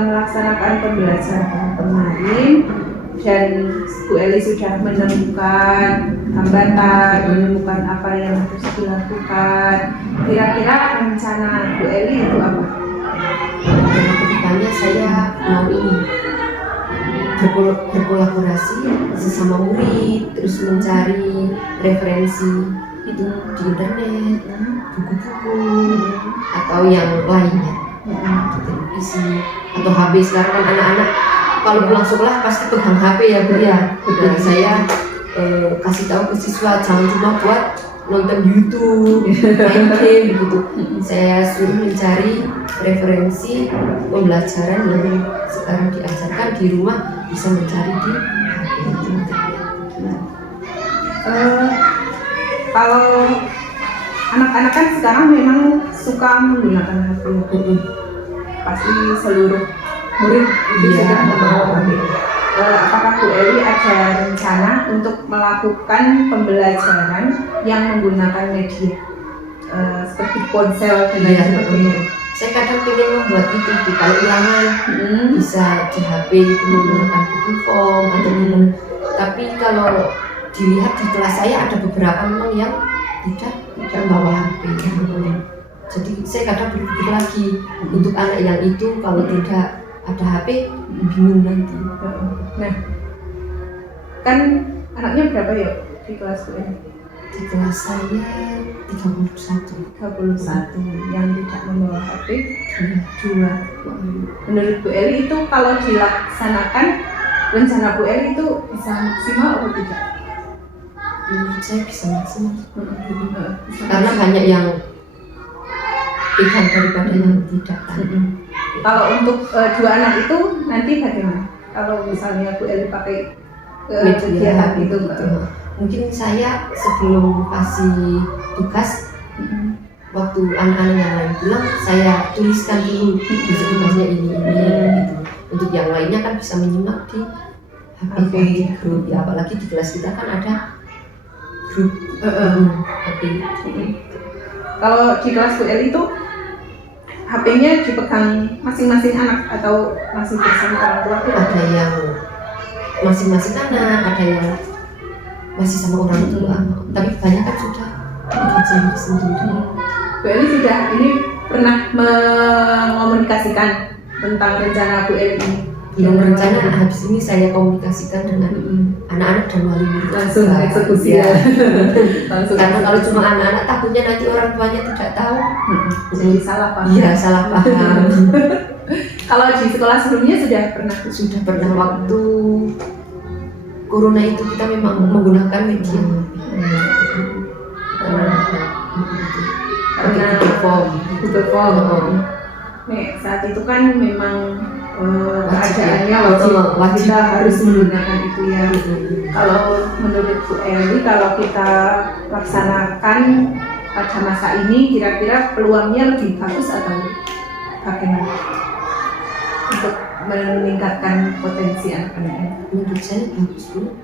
melaksanakan pembelajaran kemarin dan Bu Eli sudah menemukan hambatan, menemukan apa yang harus dilakukan, kira-kira rencana Bu Eli itu apa? Kedepannya saya mau berkolaborasi sesama murid, terus mencari referensi itu di internet, buku-buku atau yang lainnya, di televisi atau HP. Sekarang kan anak-anak kalau pulang sekolah pasti pegang HP ya Bu ya. Dan saya kasih tahu ke siswa jangan cuma buat nonton YouTube, main game begitu. Saya suruh mencari referensi pembelajaran yang sekarang diajarkan di rumah, bisa mencari di kalau anak-anak kan sekarang memang suka menggunakan HP. Pasti seluruh murid itu sudah membawa HP. Apakah Bu Eli ada rencana untuk melakukan pembelajaran yang menggunakan media seperti ponsel dan lain sebagainya? saya kadang pengen membuat itu tuh, kalau ulangan bisa di HP itu menggunakan Google Form atau tapi kalau dilihat di kelas saya ada beberapa memang yang tidak membawa HP. Jadi saya kadang berpikir lagi untuk anak yang itu kalau tidak ada HP bingung nanti. Nah, kan anaknya berapa ya di kelas Bu Eli? Di kelas saya 31. 31 yang tidak membawa HP 2. Menurut Bu Eli itu kalau dilaksanakan rencana Bu Eli itu bisa maksimal atau tidak? Menurut saya bisa maksimal. Karena banyak yang ikan daripada yang tidak. Kalau untuk dua anak itu nanti bagaimana? Kalau misalnya Bu Eli pakai kegiatan itu, mungkin saya sebelum kasih tugas waktu anak-anak yang lain pulang saya tuliskan dulu besok tugasnya ini gitu. Untuk yang lainnya kan bisa menyimak di HP di grup ya, apalagi di kelas kita kan ada grup HP. Kalau di kelas Bu Eli itu HP-nya dipegang masing-masing anak atau masih bersama orang tua? Ada yang masing-masing anak, ada yang masih sama orang tua, tapi kebanyakan sudah sendiri. Bu Eli sudah ini pernah mengomunikasikan tentang rencana Bu Eli ini? Yang rencana habis ini saya komunikasikan dengan anak-anak dan wali murid. Langsung eksekusi ya. Karena kalau cuma anak-anak takutnya nanti orang tuanya tidak tahu. Jadi salah paham. Iya, salah paham. Kalau di sekolah sebelumnya sudah pernah waktu corona itu kita memang menggunakan media. Karena Google Form. Nih, saat itu kan memang keadaannya wajib kita harus menggunakan itu ya. Kalau menurut Bu Eli, kalau kita laksanakan pada masa ini, kira-kira peluangnya lebih bagus atau bagaimana untuk meningkatkan potensi anak-anak? Menurut saya bagus Bu.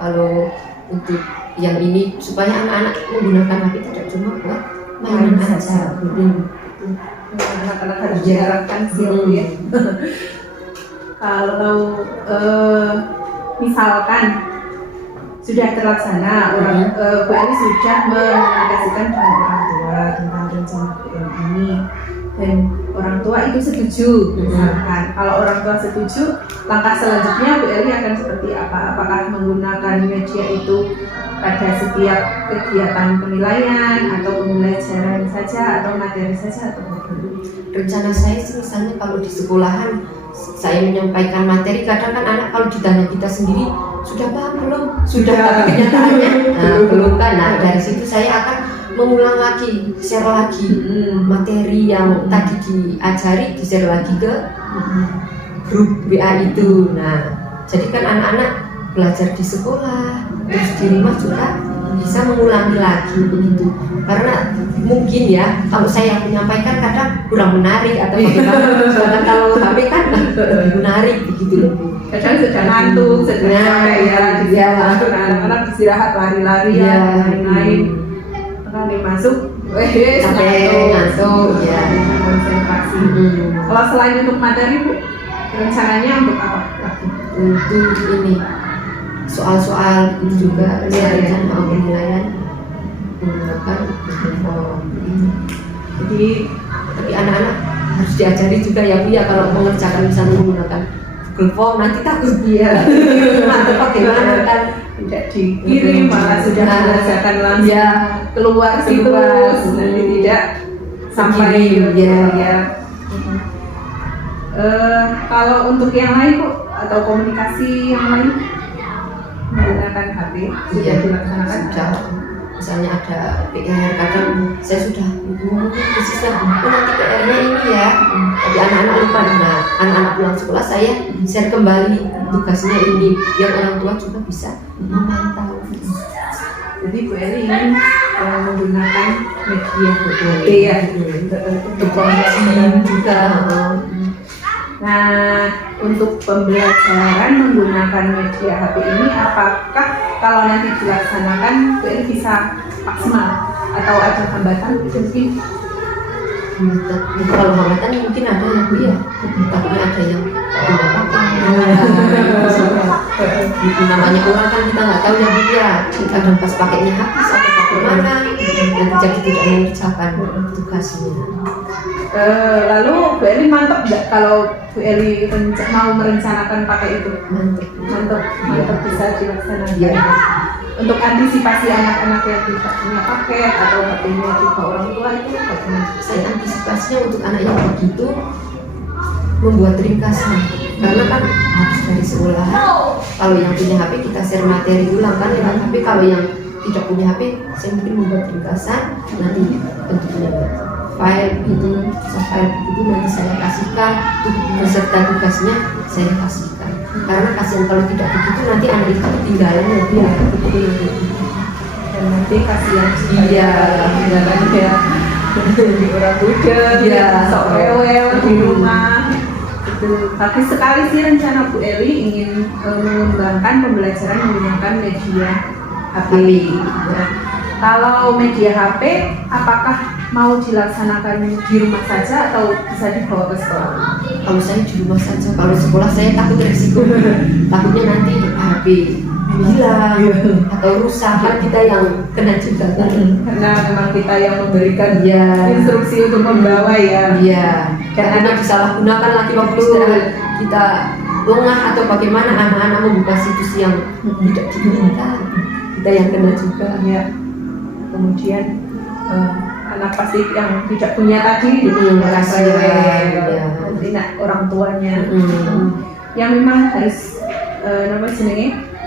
Kalau untuk yang ini supaya anak-anak menggunakan HP tidak cuma buat mainan saja. Anak-anak harus diarahkan sih ya. Kalau misalkan sudah terlaksana, Bu Eli sudah mengomunikasikan dengan orang tua tentang rencana Bu Eli ini, dan orang tua itu setuju. Misalkan kalau orang tua setuju, langkah selanjutnya Bu Eli akan seperti apa? Apakah menggunakan media itu pada setiap kegiatan penilaian atau pembelajaran saja atau materi saja atau bagaimana? Rencana saya sih misalnya kalau di sekolahan saya menyampaikan materi, kadang kan anak kalau ditanya kita sendiri sudah paham belum? Sudah, tapi kenyataannya belum kan. Nah, dari situ saya akan mengulang lagi, share lagi materi yang tadi diajari, di-share lagi ke grup WA itu. Nah, jadi kan anak-anak belajar di sekolah, terus di rumah juga bisa mengulangi lagi begitu. Karena mungkin ya kalau saya menyampaikan kadang kurang menarik atau bagaimana. Sedangkan kalau HP kan lebih menarik begitu loh. Kadang sudah ngantuk, sudah capek ya, anak-anak istirahat lari-lari ya, lain-lain. Kalau masuk, capek, ngantuk, ya. Konsentrasi. Kalau selain untuk materi Bu, rencananya untuk apa lagi? Untuk ini soal-soal itu juga saya rencana penilaian menggunakan Google Form. Jadi tapi anak-anak harus diajari juga ya Bu ya, kalau mengerjakan misalnya menggunakan Google Form nanti takut dia atau bagaimana kan tidak dikirim malah sudah mengerjakan langsung ya, keluar situs, nanti tidak sampai ya. Kalau untuk yang lain Bu, atau komunikasi yang lain menggunakan HP sudah dilaksanakan? Sudah. Misalnya ada PR, kadang saya sudah ngomong persisnya, nanti PR-nya ini ya, tapi anak-anak lupa. Nah, anak-anak pulang sekolah saya share kembali tugasnya ini, biar orang tua juga bisa memantau. Jadi Bu Eli ingin menggunakan media ya untuk promosi juga. Nah, untuk pembelajaran menggunakan media HP ini, apakah kalau nanti dilaksanakan Bu Eli bisa maksimal atau ada hambatan mungkin? Kalau hambatan mungkin ada ya Bu ya, takutnya ada yang tidak pakai. Namanya orang kan kita nggak tahu ya Bu ya, kadang pas pakainya habis atau bagaimana, nanti jadi tidak mengerjakan tugasnya. Lalu Bu Eli mantap nggak kalau Bu Eli mau merencanakan pakai itu? Mantap bisa dilaksanakan. Ya. Untuk antisipasi anak-anak yang tidak punya paket atau HP-nya juga orang tua itu bagaimana? Saya antisipasinya untuk anak yang begitu membuat ringkasan, karena kan habis dari sekolah. Kalau yang punya HP kita share materi ulang kan ya, tapi kalau yang tidak punya HP saya mungkin membuat ringkasan, nanti bentuknya file itu, file itu nanti saya kasihkan beserta tugasnya saya kasihkan, karena kasihan kalau tidak begitu nanti anak itu ketinggalan ya Bu. Dan nanti kasihan Iya, ketinggalan ya di orang muda, Iya. sok rewel di rumah. Itu. Tapi sekali sih rencana Bu Eli ingin mengembangkan pembelajaran menggunakan media HP. Ya. Kalau media HP, apakah mau dilaksanakan di rumah saja atau bisa dibawa ke sekolah? Kalau saya di rumah saja, kalau sekolah saya takut resiko, takutnya nanti HP hilang atau rusak, kan kita yang kena juga kan. Karena memang kita yang memberikan Iya. instruksi untuk membawa ya. Iya, dan anak disalahgunakan lagi waktu istirahat, kita lengah atau bagaimana anak-anak membuka situs yang tidak diinginkan, kita yang kena juga. Ya. Kemudian anak pasti yang tidak punya tadi kasihan, ya. nanti orang tuanya Mm. yang memang harus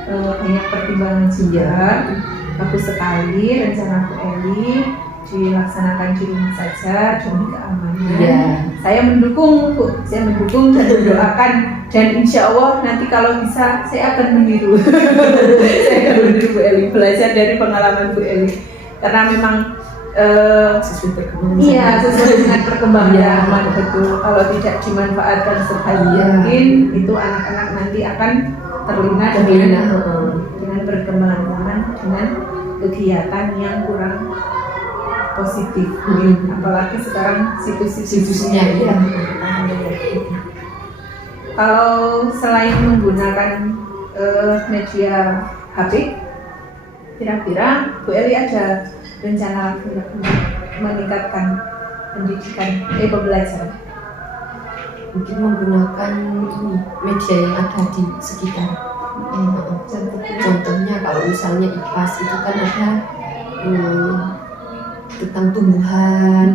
banyak pertimbangan juga. Bagus sekali rencana Bu Eli dilaksanakan di rumah saja demi keamanan. Iya. Saya mendukung Bu, saya mendukung dan mendoakan, dan insya Allah nanti kalau bisa saya akan meniru. Saya akan meniru Bu Eli, belajar dari pengalaman Bu Eli, karena memang Sesuai perkembangan. iya sesuai dengan perkembangan Iya. zaman, betul. Kalau tidak dimanfaatkan sebaik Iya. mungkin, itu anak-anak nanti akan terlena dengan perkembangan zaman, dengan kegiatan yang kurang positif. Apalagi sekarang Situsnya ya. Kalau selain menggunakan media HP, kira-kira Bu Eli ada rencana untuk meningkatkan pendidikan pembelajaran? Mungkin menggunakan ini media yang ada di sekitar. Contohnya kalau misalnya IPAS itu kan ada tentang tumbuhan,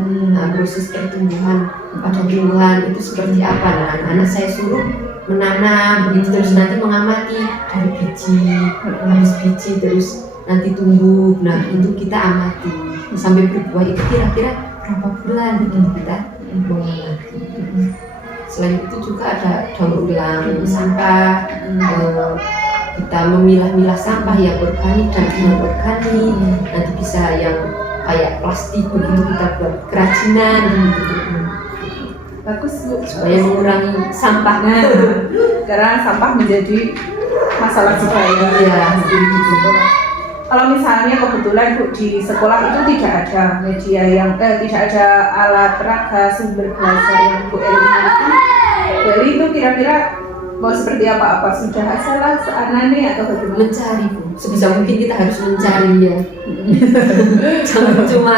proses pertumbuhan pada tumbuhan itu seperti apa. Nah, anak-anak saya suruh menanam begitu, terus nanti mengamati dari biji, habis biji terus nanti tumbuh. Nah, itu kita amati sampai berbuah itu kira-kira berapa bulan itu kita mengamati. Selain itu juga ada daur ulang sampah, kita memilah-milah sampah yang organik dan non organik. Nanti bisa yang kayak plastik begitu kita buat kerajinan gitu. Bagus Bu, Supaya mengurangi sampah. Nah, karena sampah menjadi masalah juga ya. Kalau misalnya kebetulan Bu di sekolah itu tidak ada media yang tidak ada alat peraga sumber belajar yang Bu Eli miliki, Bu Eli itu kira-kira mau seperti apa sudah asalah seanane atau bagaimana? Mencari Bu. Sebisa mungkin kita harus mencari ya. Jangan cuma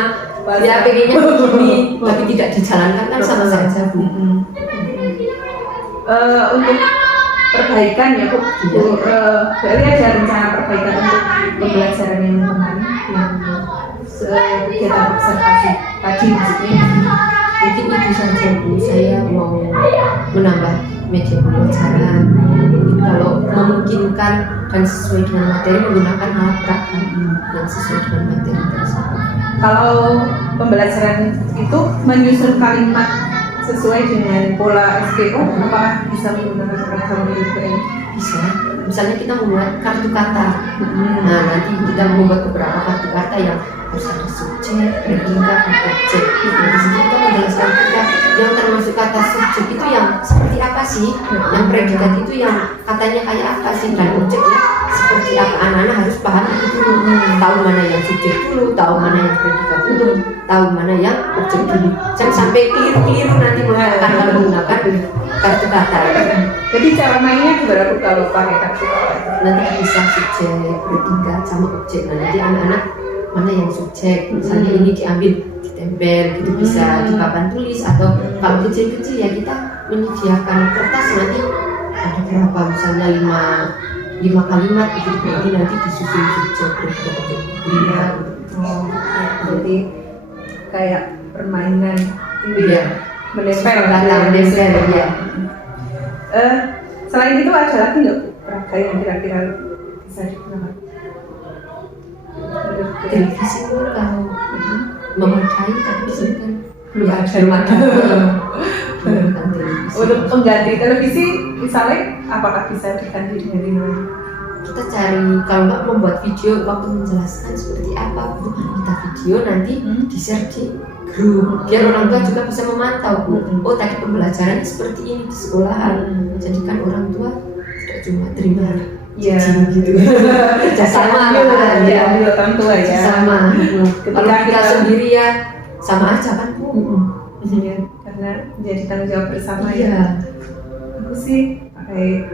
ya pengennya begini tapi tidak dijalankan kan sama saja Bu. Untuk perbaikan ya Bu, Bu Eli ada rencana perbaikan untuk pembelajaran yang kemarin yang kegiatan observasi tadi maksudnya. Mungkin itu saja Bu, saya mau menambah media pembelajaran kalau memungkinkan dan sesuai dengan materi, menggunakan alat peraga yang sesuai dengan materi tersebut. Kalau pembelajaran itu menyusun kalimat sesuai dengan pola SPO, apakah bisa menggunakan program milik ini? Bisa, misalnya kita membuat kartu kata. Nah, nanti kita membuat beberapa kartu kata yang harus ada subjek, predikat, dan objek. Nah, di situ kita menjelaskan kita yang termasuk kata subjek itu yang seperti apa sih, yang predikat itu yang katanya kayak apa sih, dan objeknya seperti apa anak-anak harus paham itu dulu, tahu mana yang subjek dulu, tahu mana yang predikat dulu, tahu mana yang objek dulu. Jangan sampai keliru-keliru nanti menggunakan kalau menggunakan kartu kata. Jadi cara mainnya gimana Bu kalau pakai kartu kata? Nanti bisa subjek, predikat sama objek. Nah, nanti anak-anak mana yang subjek, misalnya ini diambil ditempel gitu, bisa di papan tulis, atau kalau kecil-kecil ya kita menyediakan kertas nanti ada berapa, misalnya 5 kalimat gitu, jadi nanti disusun subjek predikat. Iya. Oh, jadi kayak permainan ini Iya. menempel Kata menempel ya. Selain itu ada lagi nggak Bu peraga yang kira-kira bisa digunakan? Televisi pun kalau memadai tapi di sini kan Belum ada. belum ada. Belum ada televisi. Untuk pengganti televisi misalnya apakah bisa diganti dengan ini? Kita cari, kalau nggak membuat video waktu menjelaskan seperti apa, Bu, kita video nanti di share di grup biar orang tua juga bisa memantau, Bu. Oh tadi pembelajarannya seperti ini di sekolahan. Jadi kan orang tua tidak cuma terima Iya. gitu. Kerjasama lah, ya. Ambil orang tua ya. Sama. Kalau kita sendiri ya sama aja kan, Bu. Iya, karena menjadi tanggung jawab bersama ya. Iya. Aku sih pakai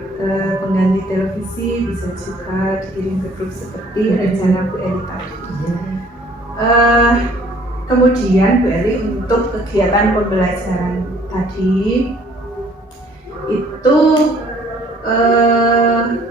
pengganti televisi, bisa juga dikirim ke grup seperti rencana Bu Eli tadi. Kemudian Bu Eli untuk kegiatan pembelajaran tadi itu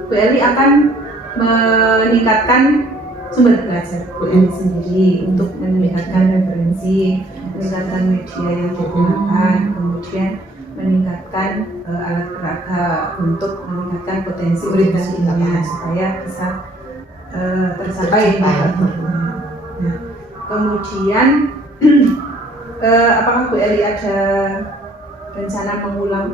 Bu Eli akan meningkatkan sumber belajar Bu Eli sendiri untuk meningkatkan referensi, meningkatkan media yang digunakan, kemudian meningkatkan alat peraga untuk meningkatkan potensi orientasinya supaya bisa tercapai. Nah, kemudian apakah Bu Eli ada rencana mengulang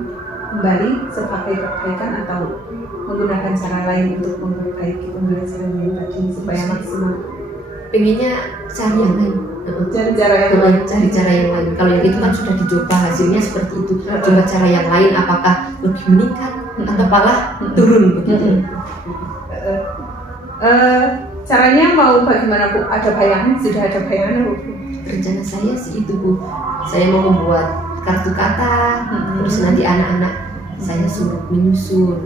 kembali sebagai perbaikan atau menggunakan cara lain untuk memperbaiki pembelajaran yang tadi supaya maksimal? Pengennya cari yang lain. Cari cara yang lain. Cari cara yang lain. Kalau yang itu kan sudah dicoba, hasilnya seperti itu. Coba cara yang lain, apakah lebih meningkat atau malah turun begitu. Caranya mau bagaimana Bu? Ada bayangan? Sudah ada bayangan Bu? Rencana saya sih itu, Bu. Saya mau membuat kartu kata, terus nanti anak-anak saya suruh menyusun.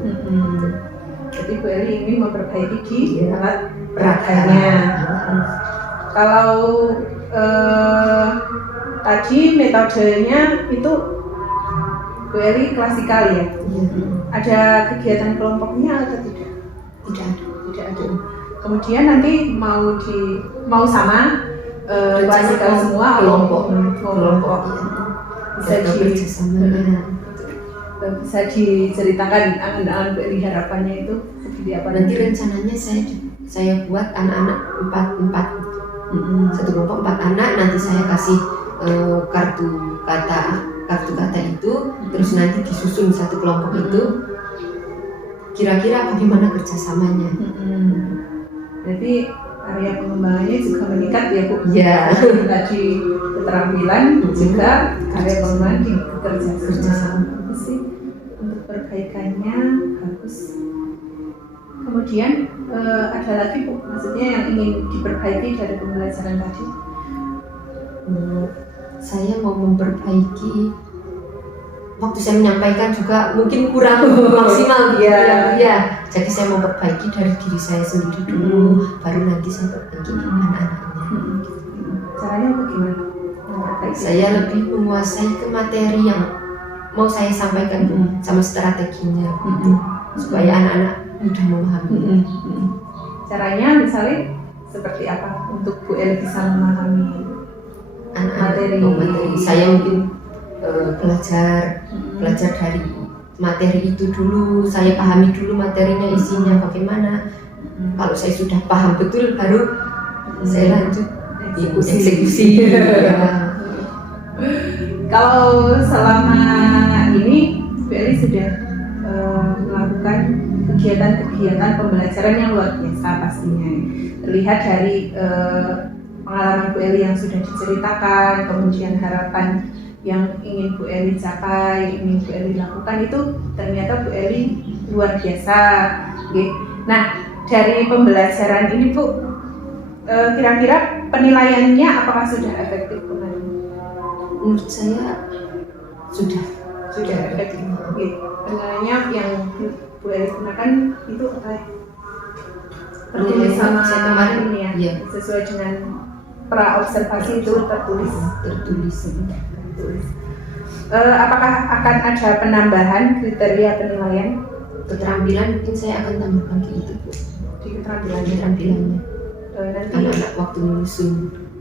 Jadi Bu Eli ingin memperbaiki di Iya. alat peraganya. Kalau tadi metodenya itu Bu Eli klasikal ya. Ada kegiatan kelompoknya atau tidak? Tidak ada. Tidak ada. Kemudian nanti mau sama klasikal semua kelompok. kelompok. Bisa diceritakan angan-angan Bu Eli harapannya itu seperti apa? Nanti rencananya saya buat anak-anak empat satu kelompok 4 anak, nanti saya kasih kartu kata itu, terus nanti disusun satu kelompok itu kira-kira bagaimana kerjasamanya. Jadi area pengembangannya juga meningkat ya Bu? Iya. Tadi keterampilan juga area pengembangan di kerjasama. Bagus sih untuk perbaikannya, bagus. Kemudian ada lagi Bu, maksudnya yang ingin diperbaiki dari pembelajaran tadi? Saya mau memperbaiki waktu saya menyampaikan juga mungkin kurang maksimal gitu ya. Jadi saya mau memperbaiki dari diri saya sendiri dulu, baru nanti saya perbaiki anak-anaknya. Caranya bagaimana? Saya lebih menguasai ke materi yang mau saya sampaikan sama strateginya gitu, supaya anak-anak mudah memahami. Caranya misalnya seperti apa untuk Bu Eli bisa memahami materi? Saya mungkin belajar dari materi itu dulu, saya pahami dulu materinya, isinya bagaimana. Kalau saya sudah paham betul, baru saya lanjut ikut eksekusi. Kalau selama ini Bu Eli sudah melakukan kegiatan-kegiatan pembelajaran yang luar biasa pastinya. Terlihat dari pengalaman Bu Eli yang sudah diceritakan, kemudian harapan yang ingin Bu Eli capai, ingin Bu Eli lakukan itu ternyata Bu Eli luar biasa. Okay. Nah, dari pembelajaran ini Bu, kira-kira penilaiannya apakah sudah efektif kemarin? Menurut saya sudah Efektif. Oke. Penilaiannya yang Bu Eli gunakan itu apa? Tertulis sama saya kemarin ini ya, iya. sesuai dengan pra observasi itu tertulis. Apakah akan ada penambahan kriteria penilaian Keterampilan mungkin saya akan tambahkan ke itu Bu. di keterampilannya? Keterampilannya Nanti anak-anak waktu menyusun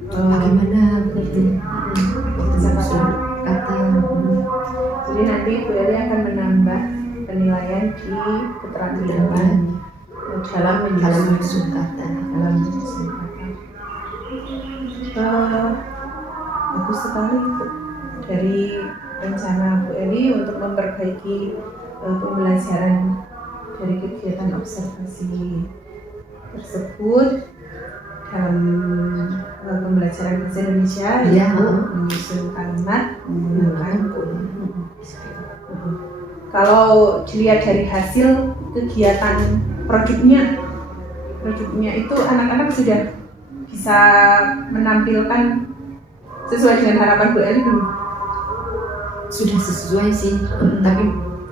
bagaimana begitu waktu menyusun kata. Jadi nanti Bu Eli akan menambah penilaian di keterampilan dalam menyusun kata. Bagus sekali Bu. Dari rencana Bu Eli untuk memperbaiki pembelajaran dari kegiatan observasi tersebut dalam pembelajaran bahasa Indonesia Iya. menyusun kalimat menggunakan Menggunakan Kalau dilihat dari hasil kegiatan produknya itu anak-anak sudah bisa menampilkan sesuai dengan harapan Bu Eli belum? sudah sesuai sih, tapi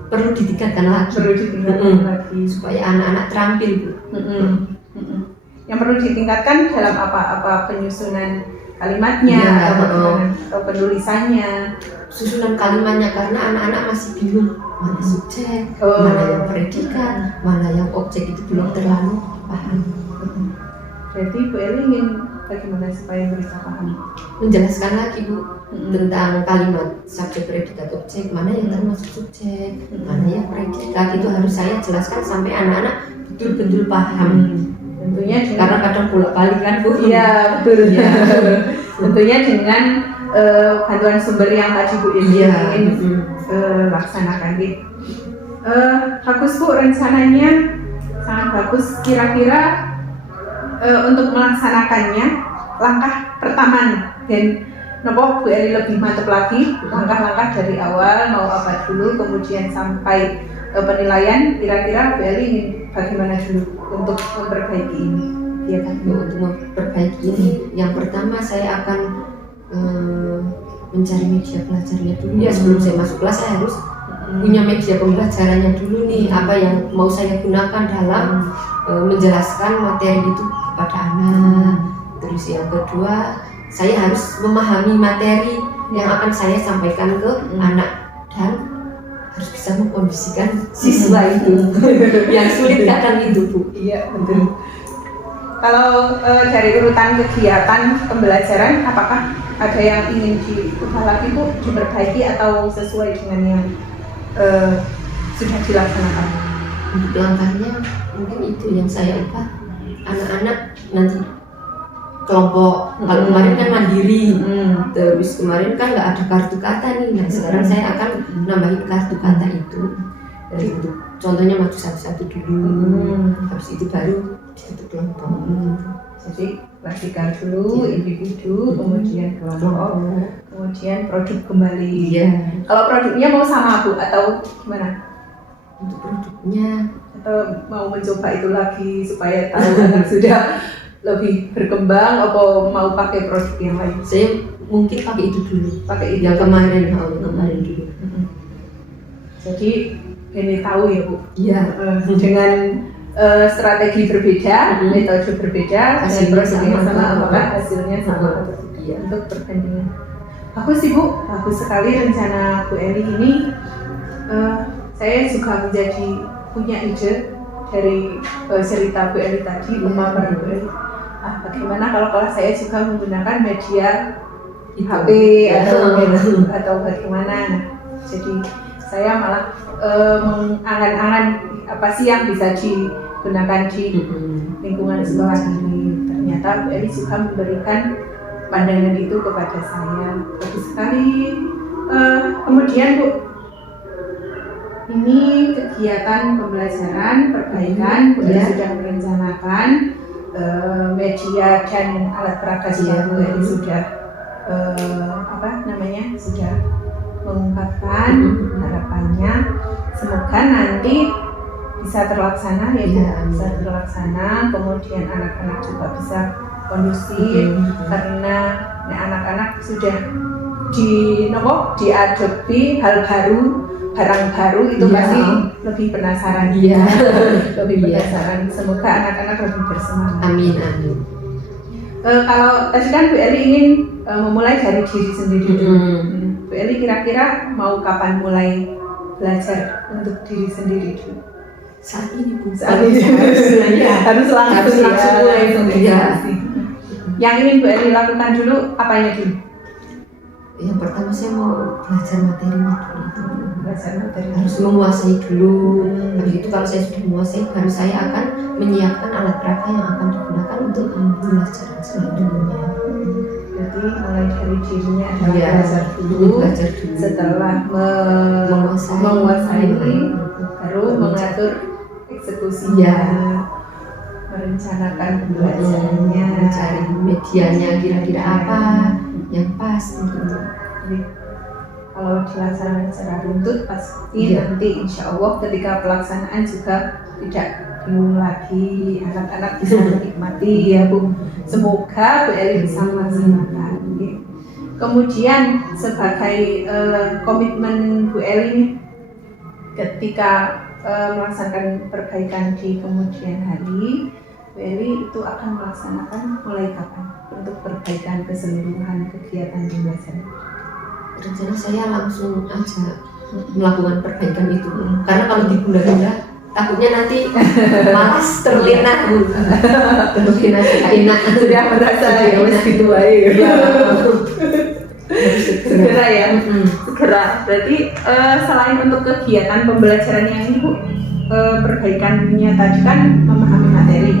perlu ditingkatkan lagi. Perlu ditingkatkan lagi. Supaya anak-anak terampil Bu. Yang perlu ditingkatkan dalam apa penyusunan kalimatnya Iya, atau bagaimana, atau penulisannya. Susunan kalimatnya karena anak-anak masih bingung mana subjek, mana yang predikat, mana yang objek itu belum terlalu paham. Jadi Bu Eli ingin bagaimana supaya mereka paham? Menjelaskan lagi Bu tentang kalimat subjek, predikat, objek, mana yang termasuk subjek, mana yang predikat, itu harus saya jelaskan sampai anak-anak betul-betul paham. Tentunya dengan Karena kadang bolak-balik kan Bu. Iya betul. Iya. Tentunya dengan bantuan sumber yang tadi Bu Eli ingin laksanakan gitu. Bagus Bu, rencananya sangat bagus. Kira-kira untuk melaksanakannya langkah pertama dan nopo Bu Eli lebih mantap lagi langkah-langkah dari awal mau apa dulu kemudian sampai penilaian, kira-kira Bu Eli ingin bagaimana dulu untuk memperbaiki ini? Iya kan? Untuk memperbaiki ini, yang pertama saya akan mencari media belajarnya dulu ya. Sebelum saya masuk kelas saya harus punya media pembelajarannya dulu nih, apa yang mau saya gunakan dalam menjelaskan materi itu kepada anak. Terus yang kedua, saya harus memahami materi yang akan saya sampaikan ke anak dan harus bisa mengkondisikan siswa itu. Yang sulit kadang itu Bu. Iya betul. Kalau dari urutan kegiatan pembelajaran, apakah ada yang ingin diubah lagi Bu, diperbaiki atau sesuai dengan yang sudah dilaksanakan? Untuk langkahnya mungkin itu yang saya ubah, anak-anak nanti kelompok. Kalau kemarin kan mandiri, terus kemarin kan nggak ada kartu kata nih. Nah sekarang saya akan nambahin kartu kata itu. Dari untuk contohnya maju satu-satu dulu, habis itu baru satu kelompok. Jadi vertikal dulu, individu, kemudian kelompok, kemudian produk kembali. Iya. Kalau produknya mau sama Bu atau gimana? Untuk produknya Atau mau mencoba itu lagi supaya tahu anak sudah lebih berkembang, atau mau pakai produk yang lain? saya mungkin pakai itu dulu. Pakai itu. Yang kemarin dulu. Jadi ini tahu ya Bu. Iya. Dengan strategi berbeda, metode berbeda, Hasilnya dan produknya sama. sama, apakah hasilnya sama atau tidak? Iya. Untuk perbandingan. Bagus sih Bu, bagus sekali rencana Bu Eli ini. Saya juga menjadi punya ide dari cerita Bu Eli tadi, pemaparan Bu Eli. Bagaimana kalau saya juga menggunakan media HP atau bagaimana? Nah, jadi saya malah mengangan-angan apa sih yang bisa digunakan di lingkungan sekolah ini. Ternyata Bu Eli juga memberikan pandangan itu kepada saya. Bagus sekali. Kemudian Bu, ini kegiatan pembelajaran perbaikan Bu Eli sudah merencanakan media dan alat peraga juga Bu Eli sudah sudah mengungkapkan harapannya semoga nanti bisa terlaksana ya Bu, Iya, amin. bisa terlaksana, kemudian anak-anak juga bisa kondusif karena anak-anak sudah diadopi hal baru, barang baru itu Iya. pasti lebih penasaran. Iya. Lebih Iya. penasaran. Semoga anak-anak lebih bersemangat. Amin, amin. Kalau tadi kan Bu Eli ingin memulai dari diri sendiri. Mm-mm. Bu Eli kira-kira mau kapan mulai belajar untuk diri sendiri dulu? Saat ini Bu. Saat ini. Harus langsung mulai untuk Iya. diri. Yang ingin Bu Eli lakukan dulu apanya dulu? Yang pertama saya mau belajar materinya dulu. Belajar materi. Harus menguasai dulu. Habis itu kalau saya sudah menguasai, baru saya akan menyiapkan alat peraga yang akan digunakan untuk belajar selanjutnya. Jadi mulai dari dirinya adalah Iya. belajar dulu. Belajar dulu. Setelah Menguasai. baru mengatur eksekusinya, Iya. merencanakan pembelajarannya, Mencari medianya kira-kira apa yang pas gitu. Jadi, kalau dilaksanakan secara runtut pasti Iya. nanti insya Allah ketika pelaksanaan juga tidak bingung lagi, anak-anak bisa menikmati ya Bu. Semoga Bu Eli bisa melaksanakan. Kemudian sebagai komitmen Bu Eli nih, ketika melaksanakan perbaikan di kemudian hari, Bu Eli itu akan melaksanakan mulai kapan untuk perbaikan keseluruhan kegiatan pembelajaran? Rencana saya langsung aja melakukan perbaikan itu, karena kalau ditunda-tunda takutnya nanti malas terlena Bu. Terlena enak Sudah merasa ya wes gitu aja Iya. segera ya, segera. Berarti selain untuk kegiatan pembelajaran yang ini Bu, perbaikannya tadi kan memahami materi.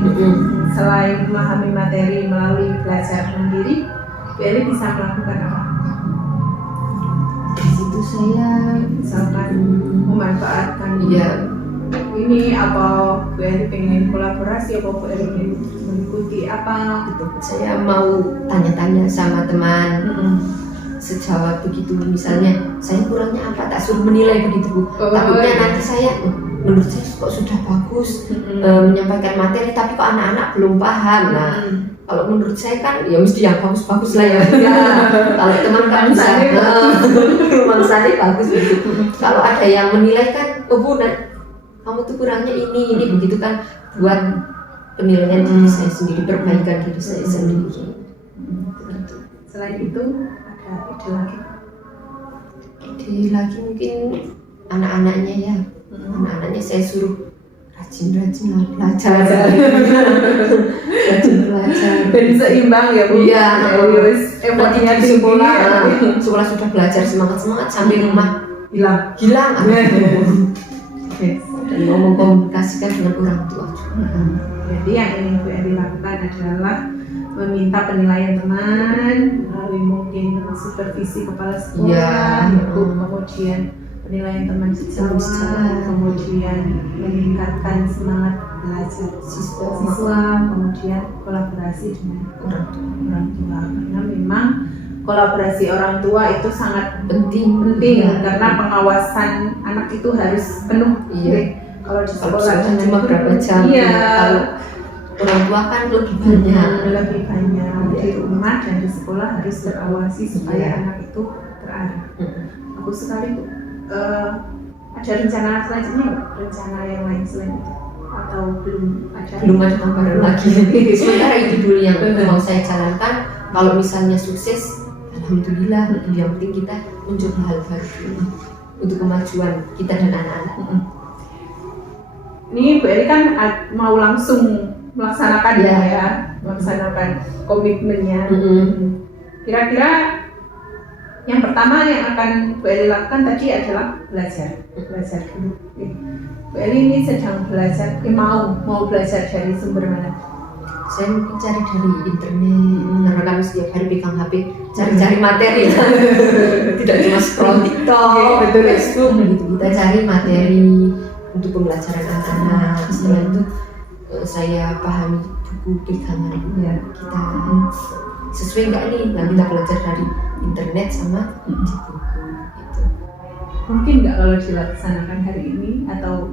Selain memahami materi melalui belajar mandiri, Bu Eli bisa melakukan apa? Di situ saya Misalkan memanfaatkan ya ini apa Bu Eli pengen kolaborasi, apa Bu Eli pengen mengikuti apa gitu. saya mau tanya-tanya sama teman sejawat begitu, misalnya saya kurangnya apa, tak suruh menilai begitu Bu. Takutnya iya. nanti saya menurut saya kok sudah bagus menyampaikan materi tapi kok anak-anak belum paham. Nah kalau menurut saya kan ya mesti yang bagus-bagus lah ya. Kalau teman kan bisa mangsanya bagus begitu. Kalau ada yang menilai kan, oh Bu, kamu tuh kurangnya ini begitu kan, buat penilaian diri saya sendiri, perbaikan diri saya sendiri. Begitu. Selain itu ada ide lagi? Jadi lagi mungkin anak-anaknya ya, anak-anaknya saya suruh rajin-rajin lah belajar. Rajin belajar. Dan seimbang ya Bu. Iya, Empatinya nanti di tinggi. sekolah, sekolah sudah belajar semangat-semangat sampai rumah hilang. Dan mau mengkomunikasikan dengan orang tua. Jadi yang ingin Bu Eli lakukan adalah meminta penilaian teman melalui mungkin supervisi kepala sekolah, Iya. Ibu, kemudian penilaian teman sejawat, kemudian meningkatkan semangat belajar siswa, kemudian kolaborasi dengan orang tua karena memang kolaborasi orang tua itu sangat Penting. penting karena pengawasan anak itu harus penuh. Iya. Kalau di Kalau sekolah sekolah cuma berapa jam? Iya. Kalau orang tua kan lebih banyak. Lebih banyak di rumah dan di sekolah harus terawasi supaya Iya. anak itu terarah. Aku sekali Bu, ada rencana selanjutnya nggak? Rencana yang lain selain itu atau belum ada? Belum ada gambaran lagi. Sementara itu dulu yang mau saya jalankan. Kalau misalnya sukses, alhamdulillah. Yang penting kita mencoba hal baru dulu untuk kemajuan kita dan anak-anak. Ini Bu Eli kan mau langsung melaksanakan Iya. ya, melaksanakan komitmennya. Kira-kira yang pertama yang akan Bu Eli lakukan tadi adalah belajar dulu. Bu Eli ini sedang belajar, mau belajar dari sumber mana? Saya mungkin cari dari internet, karena kami setiap hari pegang HP, cari-cari materi. Tidak cuma scroll TikTok, Betul. Facebook, gitu. Kita cari materi untuk pembelajaran anak-anak. Setelah itu saya pahami buku pegangan kita sesuai nggak nih. Nah kita belajar dari internet sama di buku. Gitu. Mungkin nggak kalau dilaksanakan hari ini atau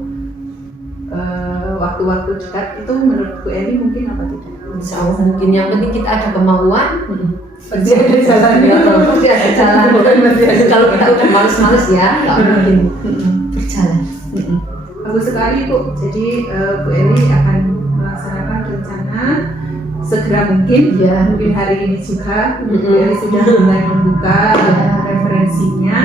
waktu-waktu dekat itu menurut Bu Eli mungkin apa tidak? Insya Allah mungkin, yang penting kita ada kemauan. Pasti ada jalannya. Pasti ada jalan. Kalau kita udah males-males ya nggak mungkin berjalan. Bagus sekali Bu. Jadi Bu Eli akan melaksanakan rencana segera mungkin. Iya. Mungkin hari ini juga Bu Eli sudah mulai membuka referensinya.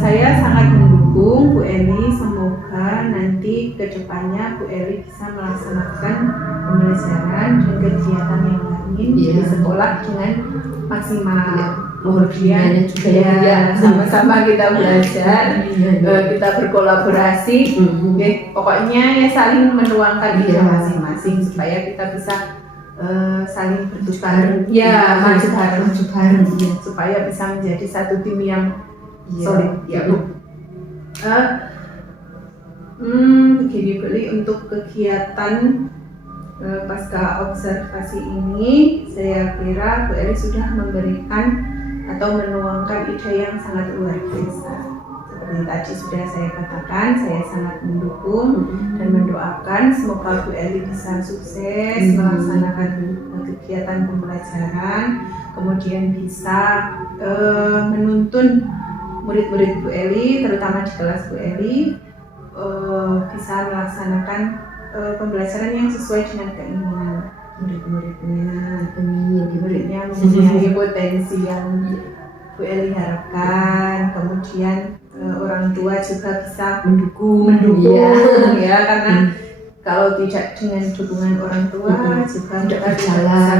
Saya sangat mendukung Bu Eli, semoga nanti kedepannya Bu Eli bisa melaksanakan pembelajaran dan kegiatan yang lain di sekolah dengan maksimal. Kemudian juga ya, sama-sama kita belajar, kita berkolaborasi, pokoknya ya saling menuangkan ide masing-masing supaya kita bisa saling bertukar, maju bareng, supaya bisa menjadi satu tim yang solid, ya Bu. Begini Beli, untuk kegiatan pasca observasi ini, saya kira Bu Eli sudah memberikan atau menuangkan ide yang sangat luar biasa. Seperti tadi sudah saya katakan, saya sangat mendukung dan mendoakan semoga Bu Eli bisa sukses melaksanakan kegiatan pembelajaran, kemudian bisa menuntun murid-murid Bu Eli, terutama di kelas Bu Eli, bisa melaksanakan pembelajaran yang sesuai dengan keinginan murid-muridnya. Muridnya mempunyai potensi yang Bu Eli harapkan, kemudian orang tua juga bisa mendukung ya, karena kalau tidak dengan dukungan orang tua juga tidak berjalan.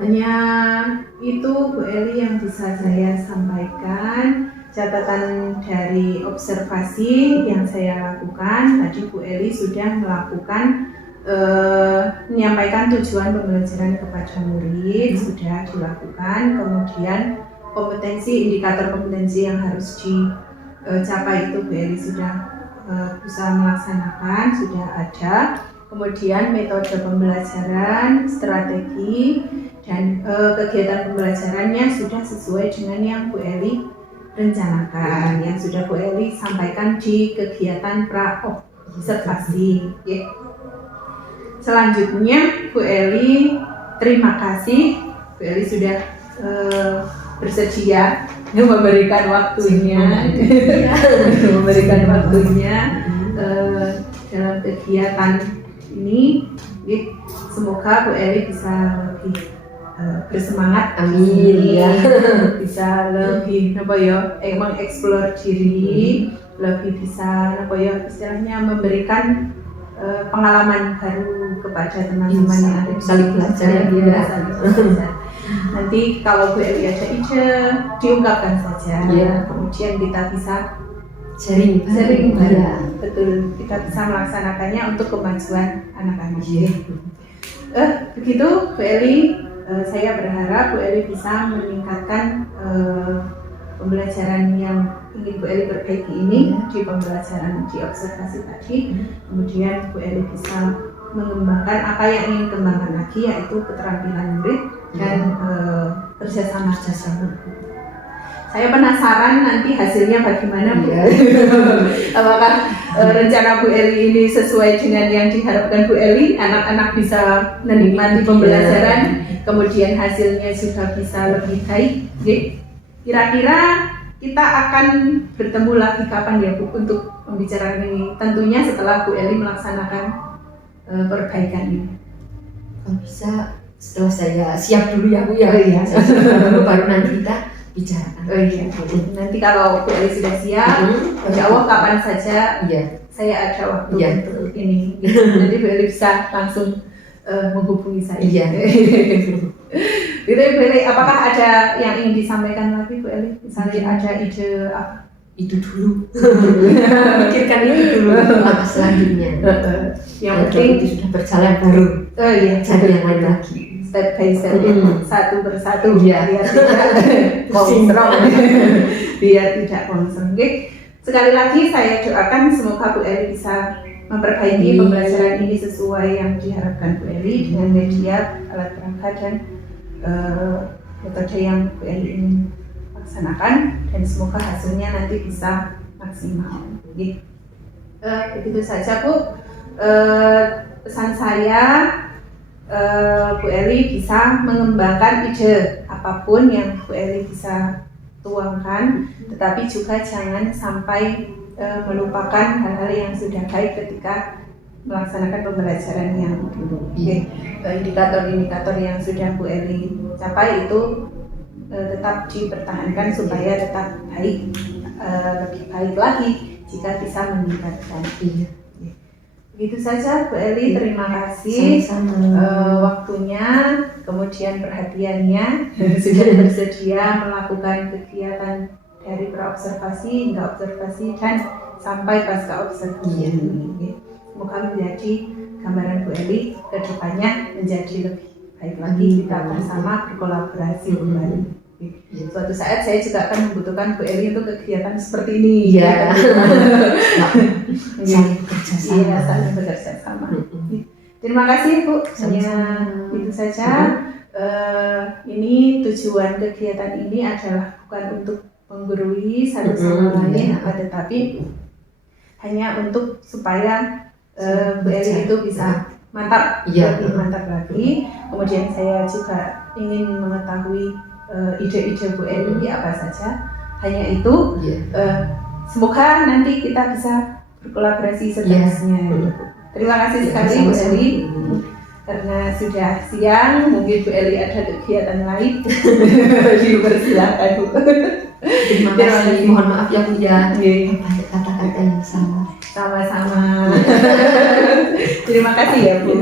Hanya itu Bu Eli yang bisa saya sampaikan. Catatan dari observasi yang saya lakukan, tadi Bu Eli sudah melakukan menyampaikan tujuan pembelajaran kepada murid, sudah dilakukan. Kemudian indikator kompetensi yang harus dicapai itu Bu Eli sudah bisa melaksanakan, sudah ada. Kemudian metode pembelajaran, strategi, dan kegiatan pembelajarannya sudah sesuai dengan yang Bu Eli rencanakan, yang sudah Bu Eli sampaikan di kegiatan pra-observasi. Selanjutnya Bu Eli, terima kasih Bu Eli sudah bersedia memberikan waktunya dalam kegiatan ini. Semoga Bu Eli bisa lebih bersemangat, amin ya, bisa lebih mengeksplor diri, lebih bisa istilahnya memberikan pengalaman baru kepada teman-teman yang ada di saling belajar Nanti kalau Bu Eli ada ide, diungkapkan saja. Kemudian kita bisa sharing bareng. Betul, kita bisa melaksanakannya untuk kemajuan anak-anak. Begitu Bu Eli. Saya berharap Bu Eli bisa meningkatkan pembelajaran yang ingin Bu Eli perbaiki ini di pembelajaran di observasi tadi. Kemudian Bu Eli bisa mengembangkan apa yang ingin kembangkan lagi, yaitu keterampilan murid dan kerjasama. Saya penasaran nanti hasilnya bagaimana Bu. Apakah rencana Bu Eli ini sesuai dengan yang diharapkan Bu Eli? Anak-anak bisa menikmati pembelajaran, kemudian hasilnya juga bisa lebih baik. Kira-kira kita akan bertemu lagi kapan ya Bu untuk membicarakan ini? Tentunya setelah Bu Eli melaksanakan perbaikan ini. Kalau bisa setelah saya siap dulu ya Bu ya. Baru nanti kita bicara. Nanti kalau Bu Eli sudah siap, insya Allah kapan saja saya ada waktu untuk ini. Nanti Bu Eli bisa langsung menghubungi saya. Bu Eli, apakah ada yang ingin disampaikan lagi Bu Eli? Misalnya ada ide apa? Itu dulu. Pikirkan itu dulu. Langkah selanjutnya. Yang penting itu sudah berjalan baru. Cari yang lain lagi. Step by step, satu persatu, biar tidak konsrong. Sekali lagi saya doakan semoga Bu Eli bisa memperbaiki pembelajaran ini sesuai yang diharapkan Bu Eli dengan media, alat perangkat dan metode yang Bu Eli ingin laksanakan, dan semoga hasilnya nanti bisa maksimal. Gitu. Begitu saja Bu. Pesan saya, Bu Eli bisa mengembangkan ide apapun yang Bu Eli bisa tuangkan, tetapi juga jangan sampai melupakan hal-hal yang sudah baik ketika melaksanakan pembelajaran yang dulu. Indikator-indikator yang sudah Bu Eli capai itu tetap dipertahankan supaya tetap baik, lebih baik lagi jika bisa meningkatkan. Begitu saja Bu Eli, terima kasih waktunya, kemudian perhatiannya sudah bersedia melakukan kegiatan dari praobservasi hingga observasi dan sampai pasca observasi. Semoga menjadi gambaran Bu Eli ke depannya menjadi lebih baik lagi, kita bersama berkolaborasi kembali. Suatu saat saya juga akan membutuhkan Bu Eli untuk kegiatan seperti ini. Iya. Saling bekerja sama. Terima kasih Bu. Hanya itu saja. Ini tujuan kegiatan ini adalah bukan untuk menggurui satu sama lain, tetapi hanya untuk supaya Bu Eli itu bisa mantap, lebih mantap lagi. Kemudian saya juga ingin mengetahui ide-ide Bu Eli apa saja. Hanya itu, semoga nanti kita bisa berkolaborasi seterusnya. Terima kasih sekali Bu Eli. Karena sudah siang, mungkin Bu Eli ada kegiatan lain. Dipersilakan Bu. Terima kasih. Mohon maaf yang punya kata-kata yang salah. Sama-sama. Terima kasih ya Bu.